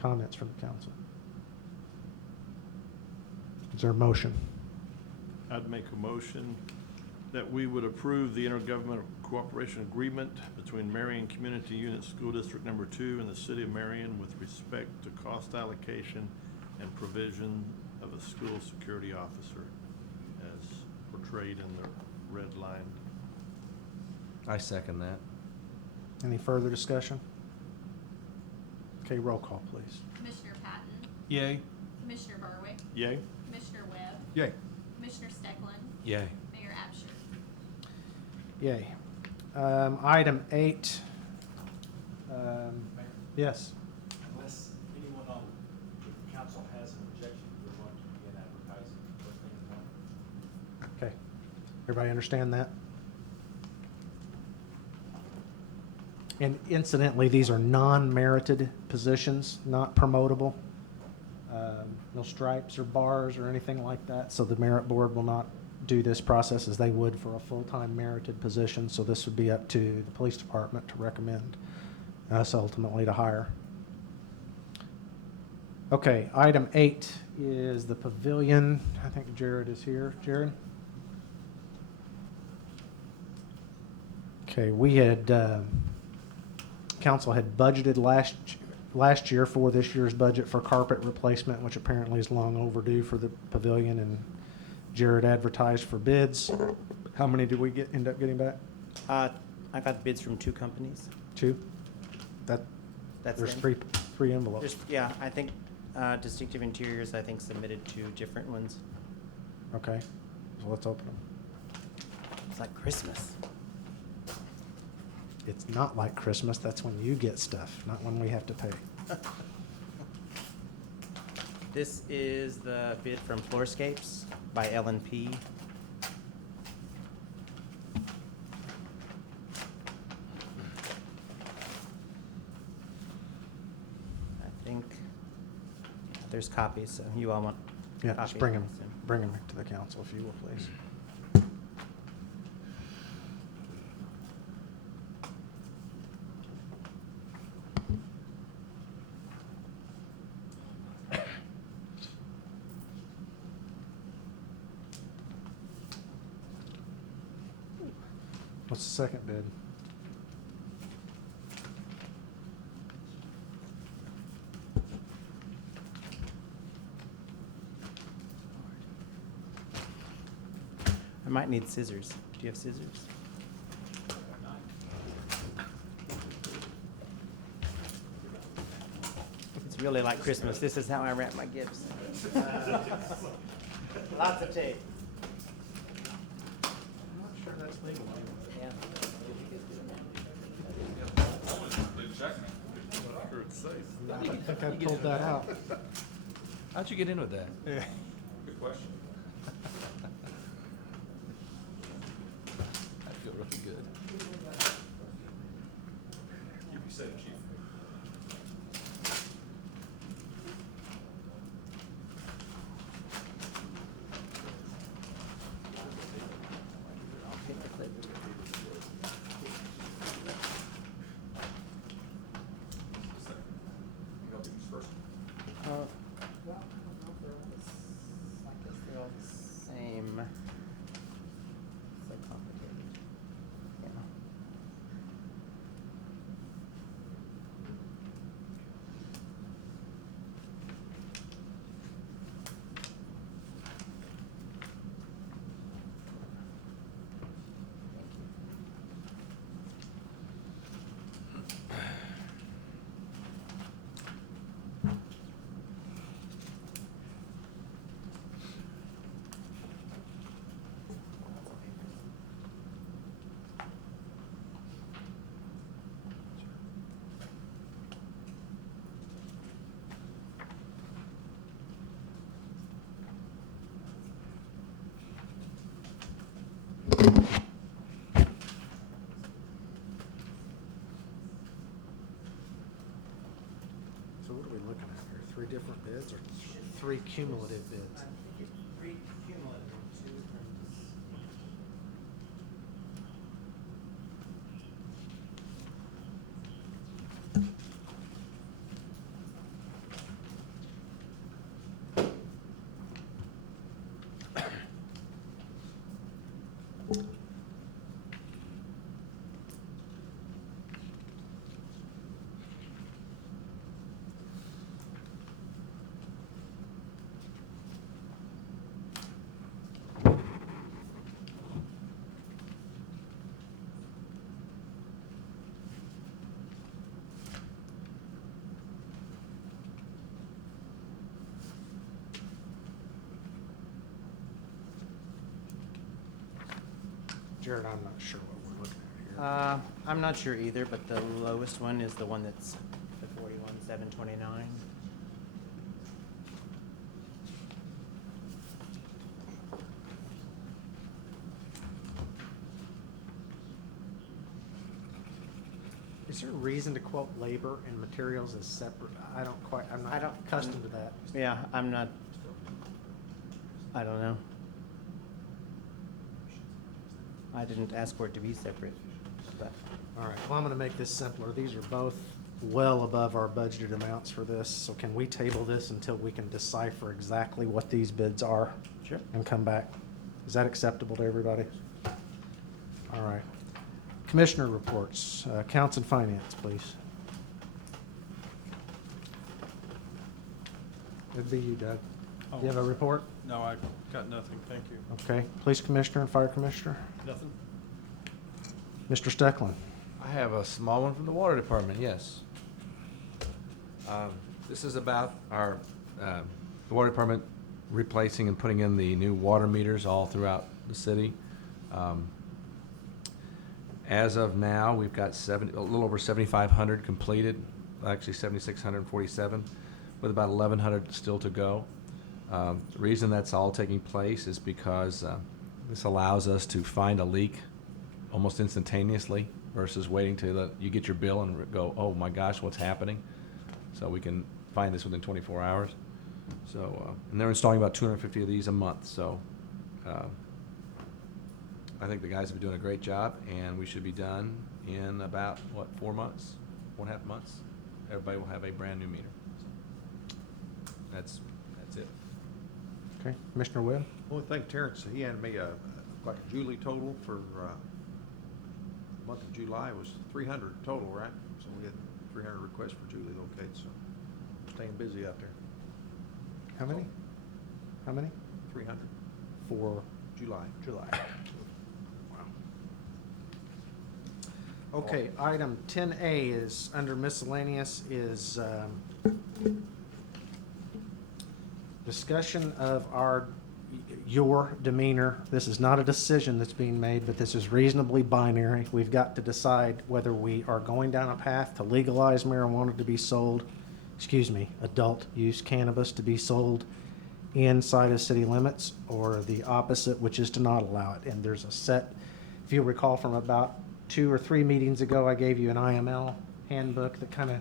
Comments from the council? Is there a motion? I'd make a motion that we would approve the intergovernmental cooperation agreement between Marion Community Unit School District Number 2 and the City of Marion with respect to cost allocation and provision of a school security officer as portrayed in the red line. I second that. Any further discussion? Okay, roll call, please. Commissioner Patton, Yay? Commissioner Barwick, Yay? Commissioner Webb, Yay. Commissioner Steckland, Yay. Mayor Absher. Yay. Item 8. Yes. Unless anyone on the council has an objection, we're going to begin advertising first thing in the morning. Okay. Everybody understand that? And incidentally, these are non-merited positions, not promotable. No stripes or bars or anything like that. So the merit board will not do this process as they would for a full-time merited position. So this would be up to the police department to recommend us ultimately to hire. Okay, item 8 is the pavilion. I think Jared is here. Jared? Okay, we had, council had budgeted last year for this year's budget for carpet replacement, which apparently is long overdue for the pavilion, and Jared advertised for bids. How many did we end up getting back? I got bids from 2 companies. 2? That's There's them. three envelopes. Yeah, I think Distinctive Interiors, I think, submitted 2 different ones. Okay, so let's open them. It's like Christmas. It's not like Christmas, that's when you get stuff, not when we have to pay. This is the bid from Floorscapes by L&P. I think there's copies, so you all want Yeah, copies. just bring them to the council if you will, please. What's the second bid? I might need scissors. Do you have scissors? It's really like Christmas. This is how I wrap my gifts. Lots of tape. I'm not sure that's legal. Yeah. Sure it's safe. I think I pulled that out. How'd you get in with that? Yeah. Good question. I feel really good. Keep you safe, chief. I'll take the clip. You help me first. Well, I don't know if they're all I guess they're all the same. So complicated. Yeah. So what are we looking at here? 3 different bids or 3 cumulative bids? Three cumulative, 2 from Jared, I'm not sure what we're looking at here. I'm not sure either, but the lowest one is the one that's the 41,729. Is there a reason to quote labor and materials as separate? I'm I not don't- accustomed to that. Yeah, I'm not, I don't know. I didn't ask for it to be separate, but. All right, well, I'm gonna make this simpler. These are both well above our budgeted amounts for this, so can we table this until we can decipher exactly what these bids are? Sure. And come back? Is that acceptable to everybody? All right. Commissioner reports, Accounts and Finance, please. It'd be you, Doug. Do you have a report? No, I've got nothing, thank you. Okay, Police Commissioner and Fire Commissioner? Nothing? Mr. Steckland? I have a small one from the Water Department, yes. This is about our, the Water Department replacing and putting in the new water meters all throughout the city. As of now, we've got a little over 7,500 completed, actually 7,647, with about 1,100 still to go. The reason that's all taking place is because this allows us to find a leak almost instantaneously versus waiting till you get your bill and go, oh my gosh, what's happening? So we can find this within 24 hours. So, and they're installing about 250 of these a month, so I think the guys have been doing a great job, and we should be done in about, what, 4 months, 4.5 months? Everybody will have a brand-new meter. That's it. Okay, Commissioner Webb? Only thing, Terrence, he handed me like a Julie total for the month of July was 300 total, right? So we had 300 requests for Julie located, so staying busy out there. How many? How many? 300 For July. July. Okay, item 10A is, under miscellaneous, is discussion of your demeanor. This is not a decision that's being made, but this is reasonably binary. We've got to decide whether we are going down a path to legalize marijuana to be sold, adult use cannabis to be sold inside of city limits, or the opposite, which is to not allow it. And there's a set, if you recall from about 2 or 3 meetings ago, I gave you an IML handbook that kind of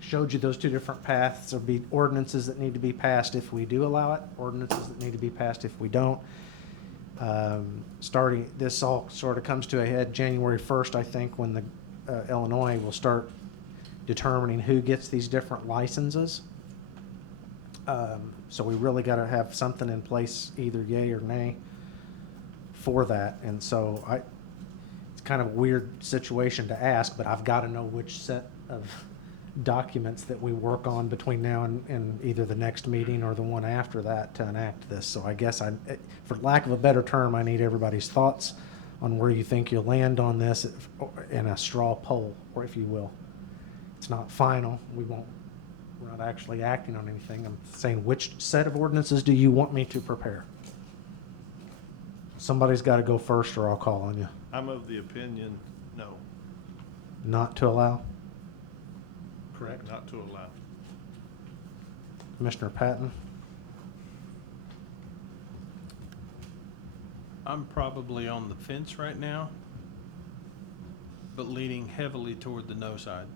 showed you those two different paths. There'll be ordinances that need to be passed if we do allow it, ordinances that need to be passed if we don't. Starting, this all sort of comes to a head January 1st, I think, when the Illinois will start determining who gets these different licenses. So we really got to have something in place, either yay or nay, for that. And so it's kind of a weird situation to ask, but I've got to know which set of documents that we work on between now and either the next meeting or the one after that to enact this. So I guess for lack of a better term, I need everybody's thoughts on where you think you'll land on this in a straw poll, or if you will. It's not final. We're not actually acting on anything. I'm saying, which set of ordinances do you want me to prepare? Somebody's got to go first, or I'll call on you. I'm of the opinion, no. Not to allow? Correct. Not to allow. Commissioner Patton? I'm probably on the fence right now, but leaning heavily toward the no side.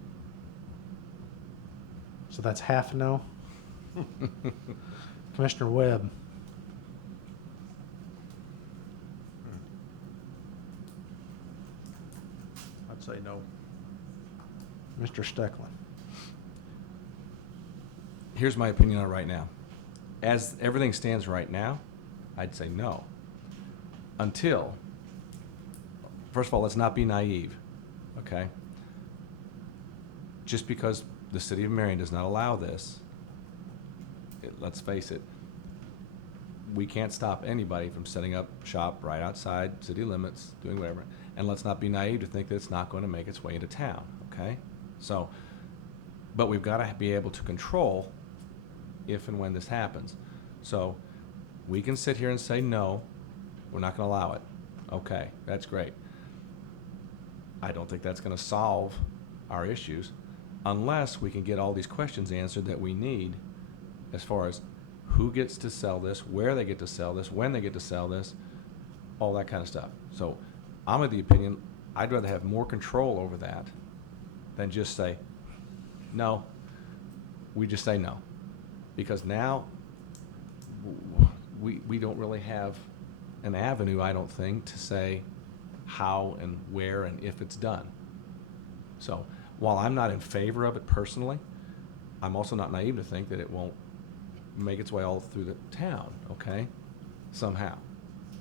So that's half no? Commissioner Webb? I'd say no. Mr. Steckland? Here's my opinion on it right now. As everything stands right now, I'd say no. Until, first of all, let's not be naive, okay? Just because the city of Marion does not allow this, let's face it, we can't stop anybody from setting up shop right outside city limits, doing whatever. And let's not be naive to think that it's not going to make its way into town, okay? So, but we've got to be able to control if and when this happens. So we can sit here and say, no, we're not going to allow it. Okay, that's great. I don't think that's gonna solve our issues unless we can get all these questions answered that we need as far as who gets to sell this, where they get to sell this, when they get to sell this, all that kind of stuff. So I'm of the opinion, I'd rather have more control over that than just say, no. We just say no. Because now we don't really have an avenue, I don't think, to say how and where and if it's done. So while I'm not in favor of it personally, I'm also not naive to think that it won't make its way all through the town, okay? Somehow.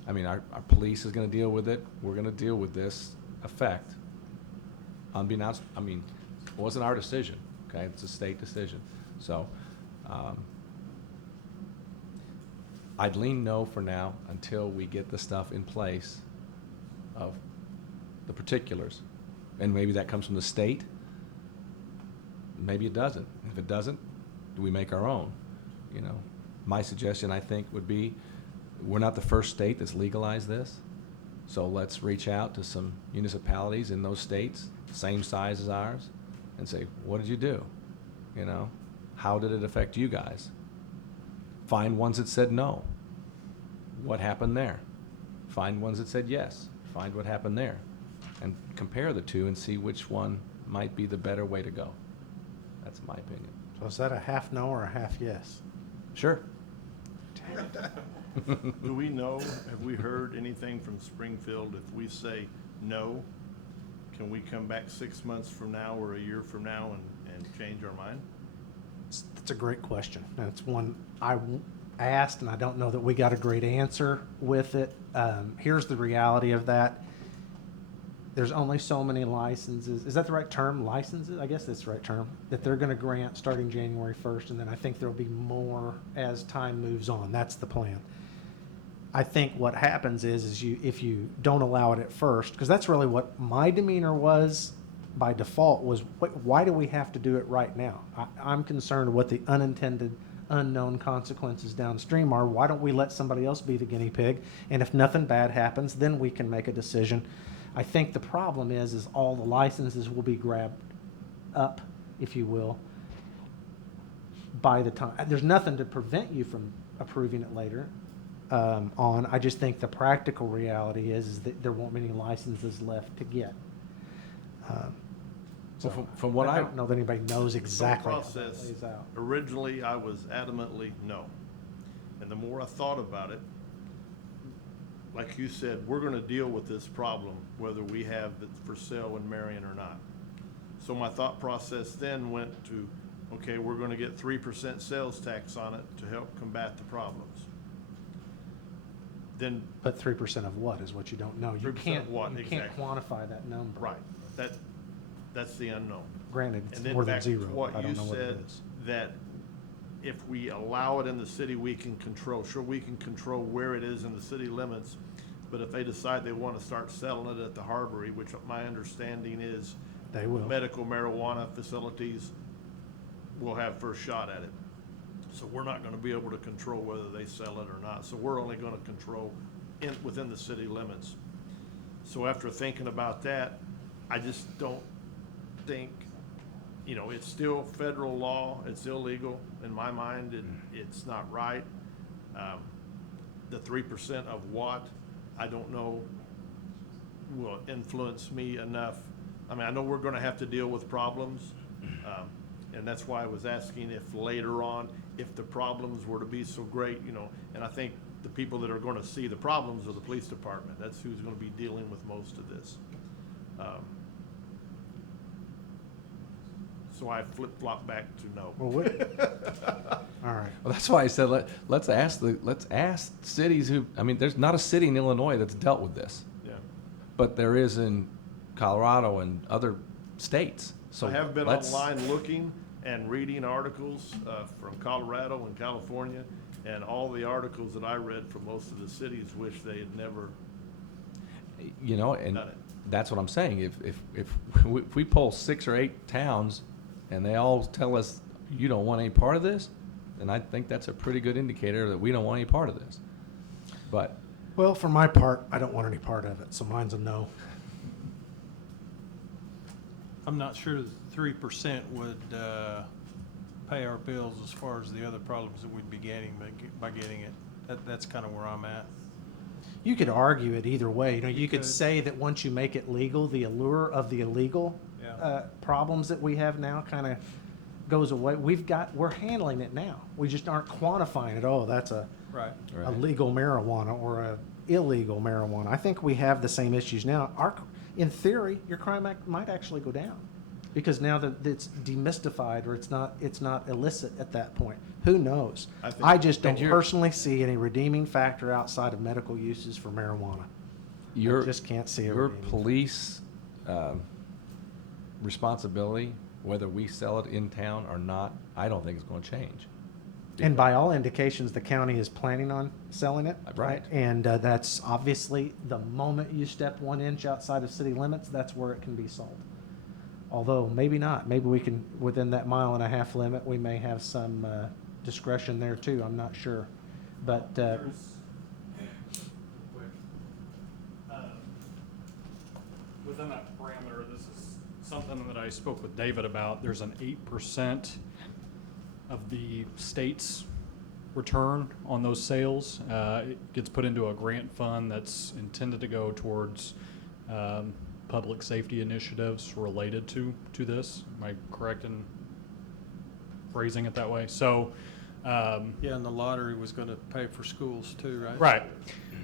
I mean, our police is gonna deal with it. We're gonna deal with this effect. Unbeknownst, I mean, it wasn't our decision, okay? It's a state decision. So, I'd lean no for now until we get the stuff in place of the particulars. And maybe that comes from the state. Maybe it doesn't. If it doesn't, do we make our own? You know, my suggestion, I think, would be, we're not the first state that's legalized this. So let's reach out to some municipalities in those states, same size as ours, and say, what did you do? You know, how did it affect you guys? Find ones that said no. What happened there? Find ones that said yes. Find what happened there. And compare the two and see which one might be the better way to go. That's my opinion. So is that a half no or a half yes? Sure. Do we know, have we heard anything from Springfield? If we say no, can we come back 6 months from now or a year from now and change our mind? That's a great question. That's one I asked, and I don't know that we got a great answer with it. Here's the reality of that. There's only so many licenses. Is that the right term? Licenses? I guess that's the right term. That they're going to grant starting January 1st, and then I think there'll be more as time moves on. That's the plan. I think what happens is if you don't allow it at first, because that's really what my demeanor was by default, was why do we have to do it right now? I'm concerned what the unintended, unknown consequences downstream are. Why don't we let somebody else be the guinea pig? And if nothing bad happens, then we can make a decision. I think the problem is all the licenses will be grabbed up, if you will, by the time. There's nothing to prevent you from approving it later on. I just think the practical reality is that there won't be any licenses left to get. So from what I don't know that anybody knows exactly how that Process, plays out. originally, I was adamantly no. And the more I thought about it, like you said, we're gonna deal with this problem, whether we have it for sale in Marion or not. So my thought process then went to, okay, we're gonna get 3% sales tax on it to help combat the problems. Then, But 3% of what is what you don't know. You 3% can't, of what, you can't exactly. quantify that number. right, that's the unknown. Granted, it's And then more than back to zero. what I you don't know what it said, is. that if we allow it in the city, we can control, sure, we can control where it is in the city limits, but if they decide they want to start selling it at the Harbory, which my understanding is They will. medical marijuana facilities will have first shot at it. So we're not going to be able to control whether they sell it or not. So we're only going to control within the city limits. So after thinking about that, I just don't think, you know, it's still federal law, it's illegal in my mind, it's not right. The 3% of what, I don't know, will influence me enough. I mean, I know we're gonna have to deal with problems, and that's why I was asking if later on, if the problems were to be so great, you know, and I think the people that are gonna see the problems are the police department. That's who's gonna be dealing with most of this. So I flip-flop back to no. Well, all right. Well, that's why I said let's ask cities who. I mean, there's not a city in Illinois that's dealt with this, Yeah. but there is in Colorado and other states. So I have been let's- online looking and reading articles from Colorado and California, and all the articles that I read from most of the cities wish they had never You know, and done it. that's what I'm saying. If we poll 6 or 8 towns, and they all tell us you don't want any part of this, then I think that's a pretty good indicator that we don't want any part of this. But Well, for my part, I don't want any part of it, so mine's a no. I'm not sure that 3% would pay our bills as far as the other problems that we'd be getting by getting it. That's kind of where I'm at. You could argue it either way. You know, you could could. say that once you make it legal, the allure of the illegal Yeah. problems that we have now kind of goes away. We're handling it now. We just aren't quantifying it. Oh, that's a Right. legal marijuana or a illegal marijuana. I think we have the same issues now. In theory, your crime might actually go down because now that it's demystified or it's not illicit at that point. Who knows? I just don't personally see any redeeming factor outside of medical uses for marijuana. I just can't see a your redeeming. police responsibility, whether we sell it in town or not, I don't think it's going to change. And by all indications, the county is planning on selling it. Right. And that's obviously the moment you step 1 inch outside of city limits, that's where it can be sold. Although maybe not. Maybe we can, within that 1.5 mile limit, we may have some discretion there too. I'm not sure. But Within that parameter, this is something that I spoke with David about. There's an 8% of the state's return on those sales. It gets put into a grant fund that's intended to go towards public safety initiatives related to this. Am I correct in phrasing it that way? So, Yeah, and the lottery was going to pay for schools too, right? right.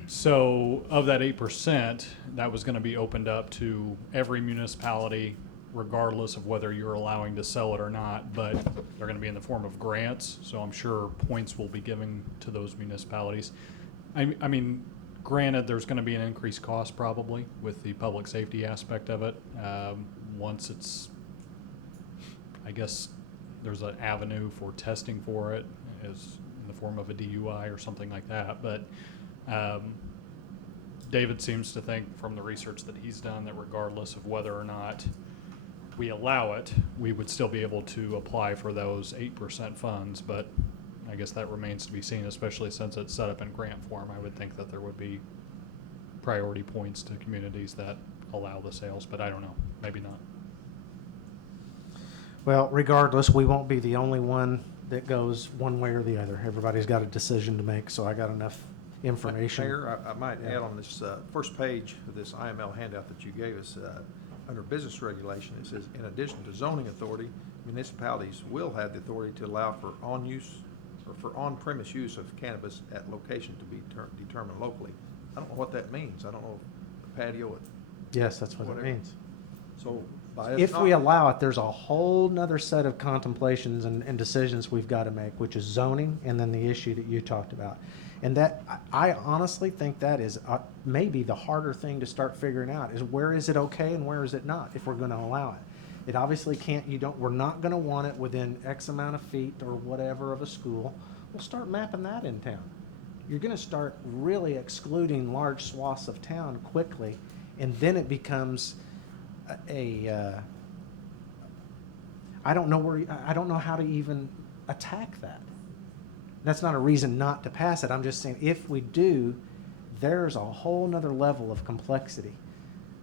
So of that 8%, that was going to be opened up to every municipality, regardless of whether you're allowing to sell it or not, but they're going to be in the form of grants. So I'm sure points will be given to those municipalities. I mean, granted, there's going to be an increased cost probably with the public safety aspect of it. Once it's, I guess, there's an avenue for testing for it as in the form of a DUI or something like that. But David seems to think from the research that he's done that regardless of whether or not we allow it, we would still be able to apply for those 8% funds. But I guess that remains to be seen, especially since it's set up in grant form. I would think that there would be priority points to communities that allow the sales, but I don't know, maybe not. well, regardless, we won't be the only one that goes one way or the other. Everybody's got a decision to make, so I got enough information. Mayor, I might Yeah. add on this first page of this IML handout that you gave us, under business regulation, it says, in addition to zoning authority, municipalities will have the authority to allow for on-use or for on-premise use of cannabis at location to be determined locally. I don't know what that means. I don't know if the patio, Yes, that's what whatever. it means. So by us If we not- allow it, there's a whole nother set of contemplations and decisions we've got to make, which is zoning and then the issue that you talked about. And that, I honestly think that is maybe the harder thing to start figuring out is where is it okay and where is it not if we're going to allow it. It obviously can't, we're not going to want it within X amount of feet or whatever of a school. We'll start mapping that in town. You're going to start really excluding large swaths of town quickly, and then it becomes I don't know how to even attack that. That's not a reason not to pass it. I'm just saying if we do, there's a whole nother level of complexity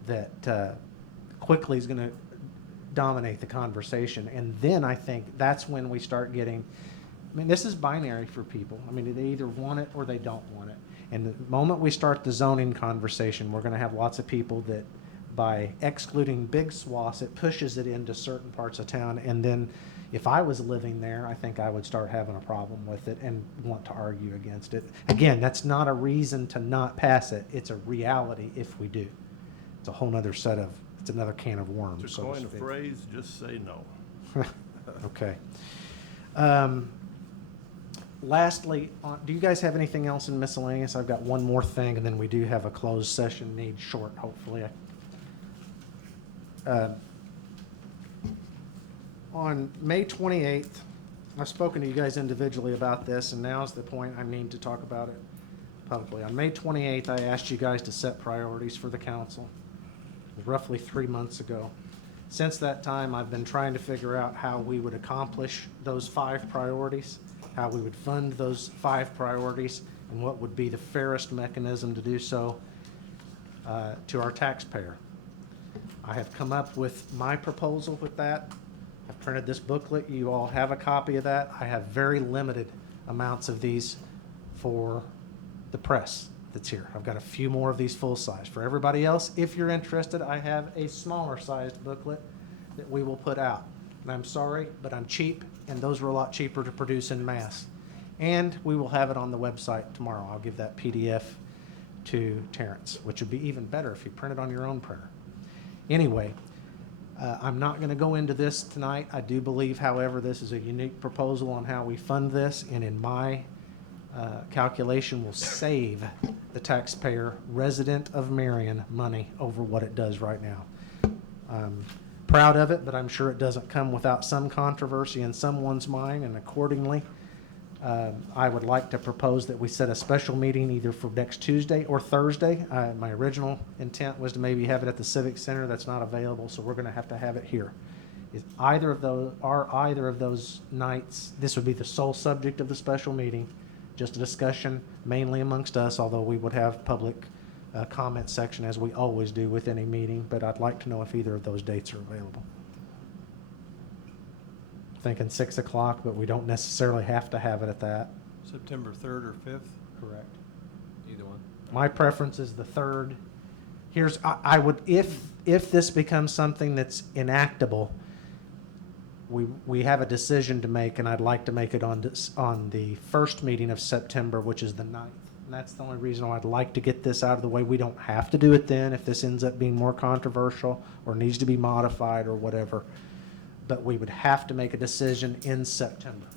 that quickly is going to dominate the conversation. And then I think that's when we start getting, I mean, this is binary for people. I mean, they either want it or they don't want it. And the moment we start the zoning conversation, we're going to have lots of people that by excluding big swaths, it pushes it into certain parts of town. And then if I was living there, I think I would start having a problem with it and want to argue against it. Again, that's not a reason to not pass it. It's a reality if we do. It's a whole nother set of, it's another can of worms, To so to coin a speak. phrase, just say no. Okay. Lastly, do you guys have anything else in miscellaneous? I've got one more thing, and then we do have a closed session, need short, hopefully. On May 28th, I've spoken to you guys individually about this, and now's the point I need to talk about it publicly. On May 28th, I asked you guys to set priorities for the council, roughly 3 months ago. Since that time, I've been trying to figure out how we would accomplish those 5 priorities, how we would fund those 5 priorities, and what would be the fairest mechanism to do so to our taxpayer. I have come up with my proposal with that. I've printed this booklet. You all have a copy of that. I have very limited amounts of these for the press that's here. I've got a few more of these full size. For everybody else, if you're interested, I have a smaller sized booklet that we will put out. And I'm sorry, but I'm cheap, and those are a lot cheaper to produce in mass. And we will have it on the website tomorrow. I'll give that PDF to Terrence, which would be even better if you print it on your own printer. Anyway, I'm not going to go into this tonight. I do believe, however, this is a unique proposal on how we fund this, and in my calculation will save the taxpayer resident of Marion money over what it does right now. I'm proud of it, but I'm sure it doesn't come without some controversy in someone's mind, and accordingly, I would like to propose that we set a special meeting either for next Tuesday or Thursday. My original intent was to maybe have it at the Civic Center. That's not available, so we're going to have it here. Are either of those nights, this would be the sole subject of the special meeting, just a discussion mainly amongst us, although we would have public comment section as we always do with any meeting, but I'd like to know if either of those dates are available. Thinking 6 o'clock, but we don't necessarily have to have it at that. September 3rd or 5th? Correct. Either one. My preference is the 3rd. I would, if this becomes something that's enactable, we have a decision to make, and I'd like to make it on the first meeting of September, which is the 9th. And that's the only reason why I'd like to get this out of the way. We don't have to do it then if this ends up being more controversial or needs to be modified or whatever. But we would have to make a decision in September,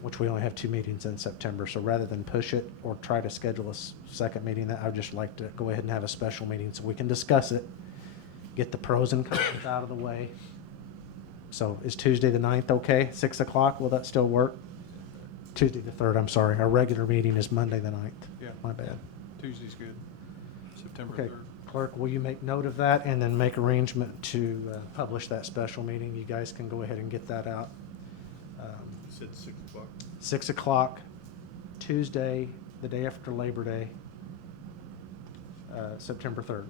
which we only have 2 meetings in September. So rather than push it or try to schedule a second meeting, I would just like to go ahead and have a special meeting so we can discuss it, get the pros and cons out of the way. So is Tuesday the 9th okay? 6 o'clock, will that still work? Tuesday the 3rd, I'm sorry. Our regular meeting is Monday the 9th. Yeah. My bad. Tuesday's good. September Okay. 3rd. Clerk, will you make note of that and then make arrangement to publish that special meeting? You guys can go ahead and get that out. You said 6 o'clock? 6 o'clock, Tuesday, the day after Labor Day, September 3rd,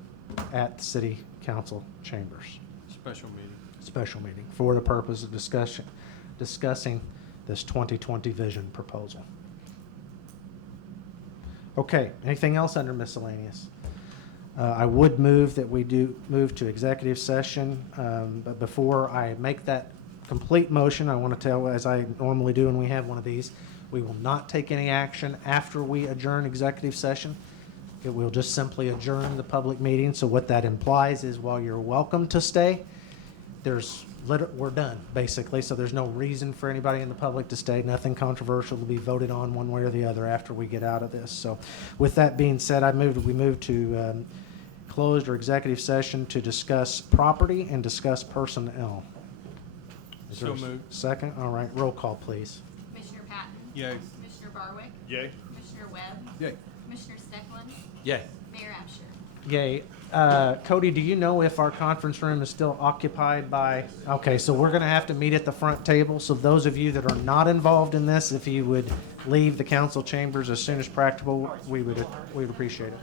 at the City Council Chambers. Special meeting. Special meeting for the purpose of discussion, discussing this 2020 vision proposal. Okay, anything else under miscellaneous? I would move that we do move to executive session, but before I make that complete motion, I want to tell, as I normally do when we have one of these, we will not take any action after we adjourn executive session. It will just simply adjourn the public meeting. So what that implies is while you're welcome to stay, we're done, basically, so there's no reason for anybody in the public to stay. Nothing controversial to be voted on one way or the other after we get out of this. So with that being said, we move to closed or executive session to discuss property and discuss personnel. Is there So a moved. Second? All right, roll call, please. Commissioner Patton? Yay. Commissioner Barwick? Yay? Commissioner Webb? Yay. Commissioner Steckland? Yay. Mayor Absher? Yay. Cody, do you know if our conference room is still occupied by, okay, so we're going to have to meet at the front table. So those of you that are not involved in this, if you would leave the council chambers as soon as practicable, we would appreciate it.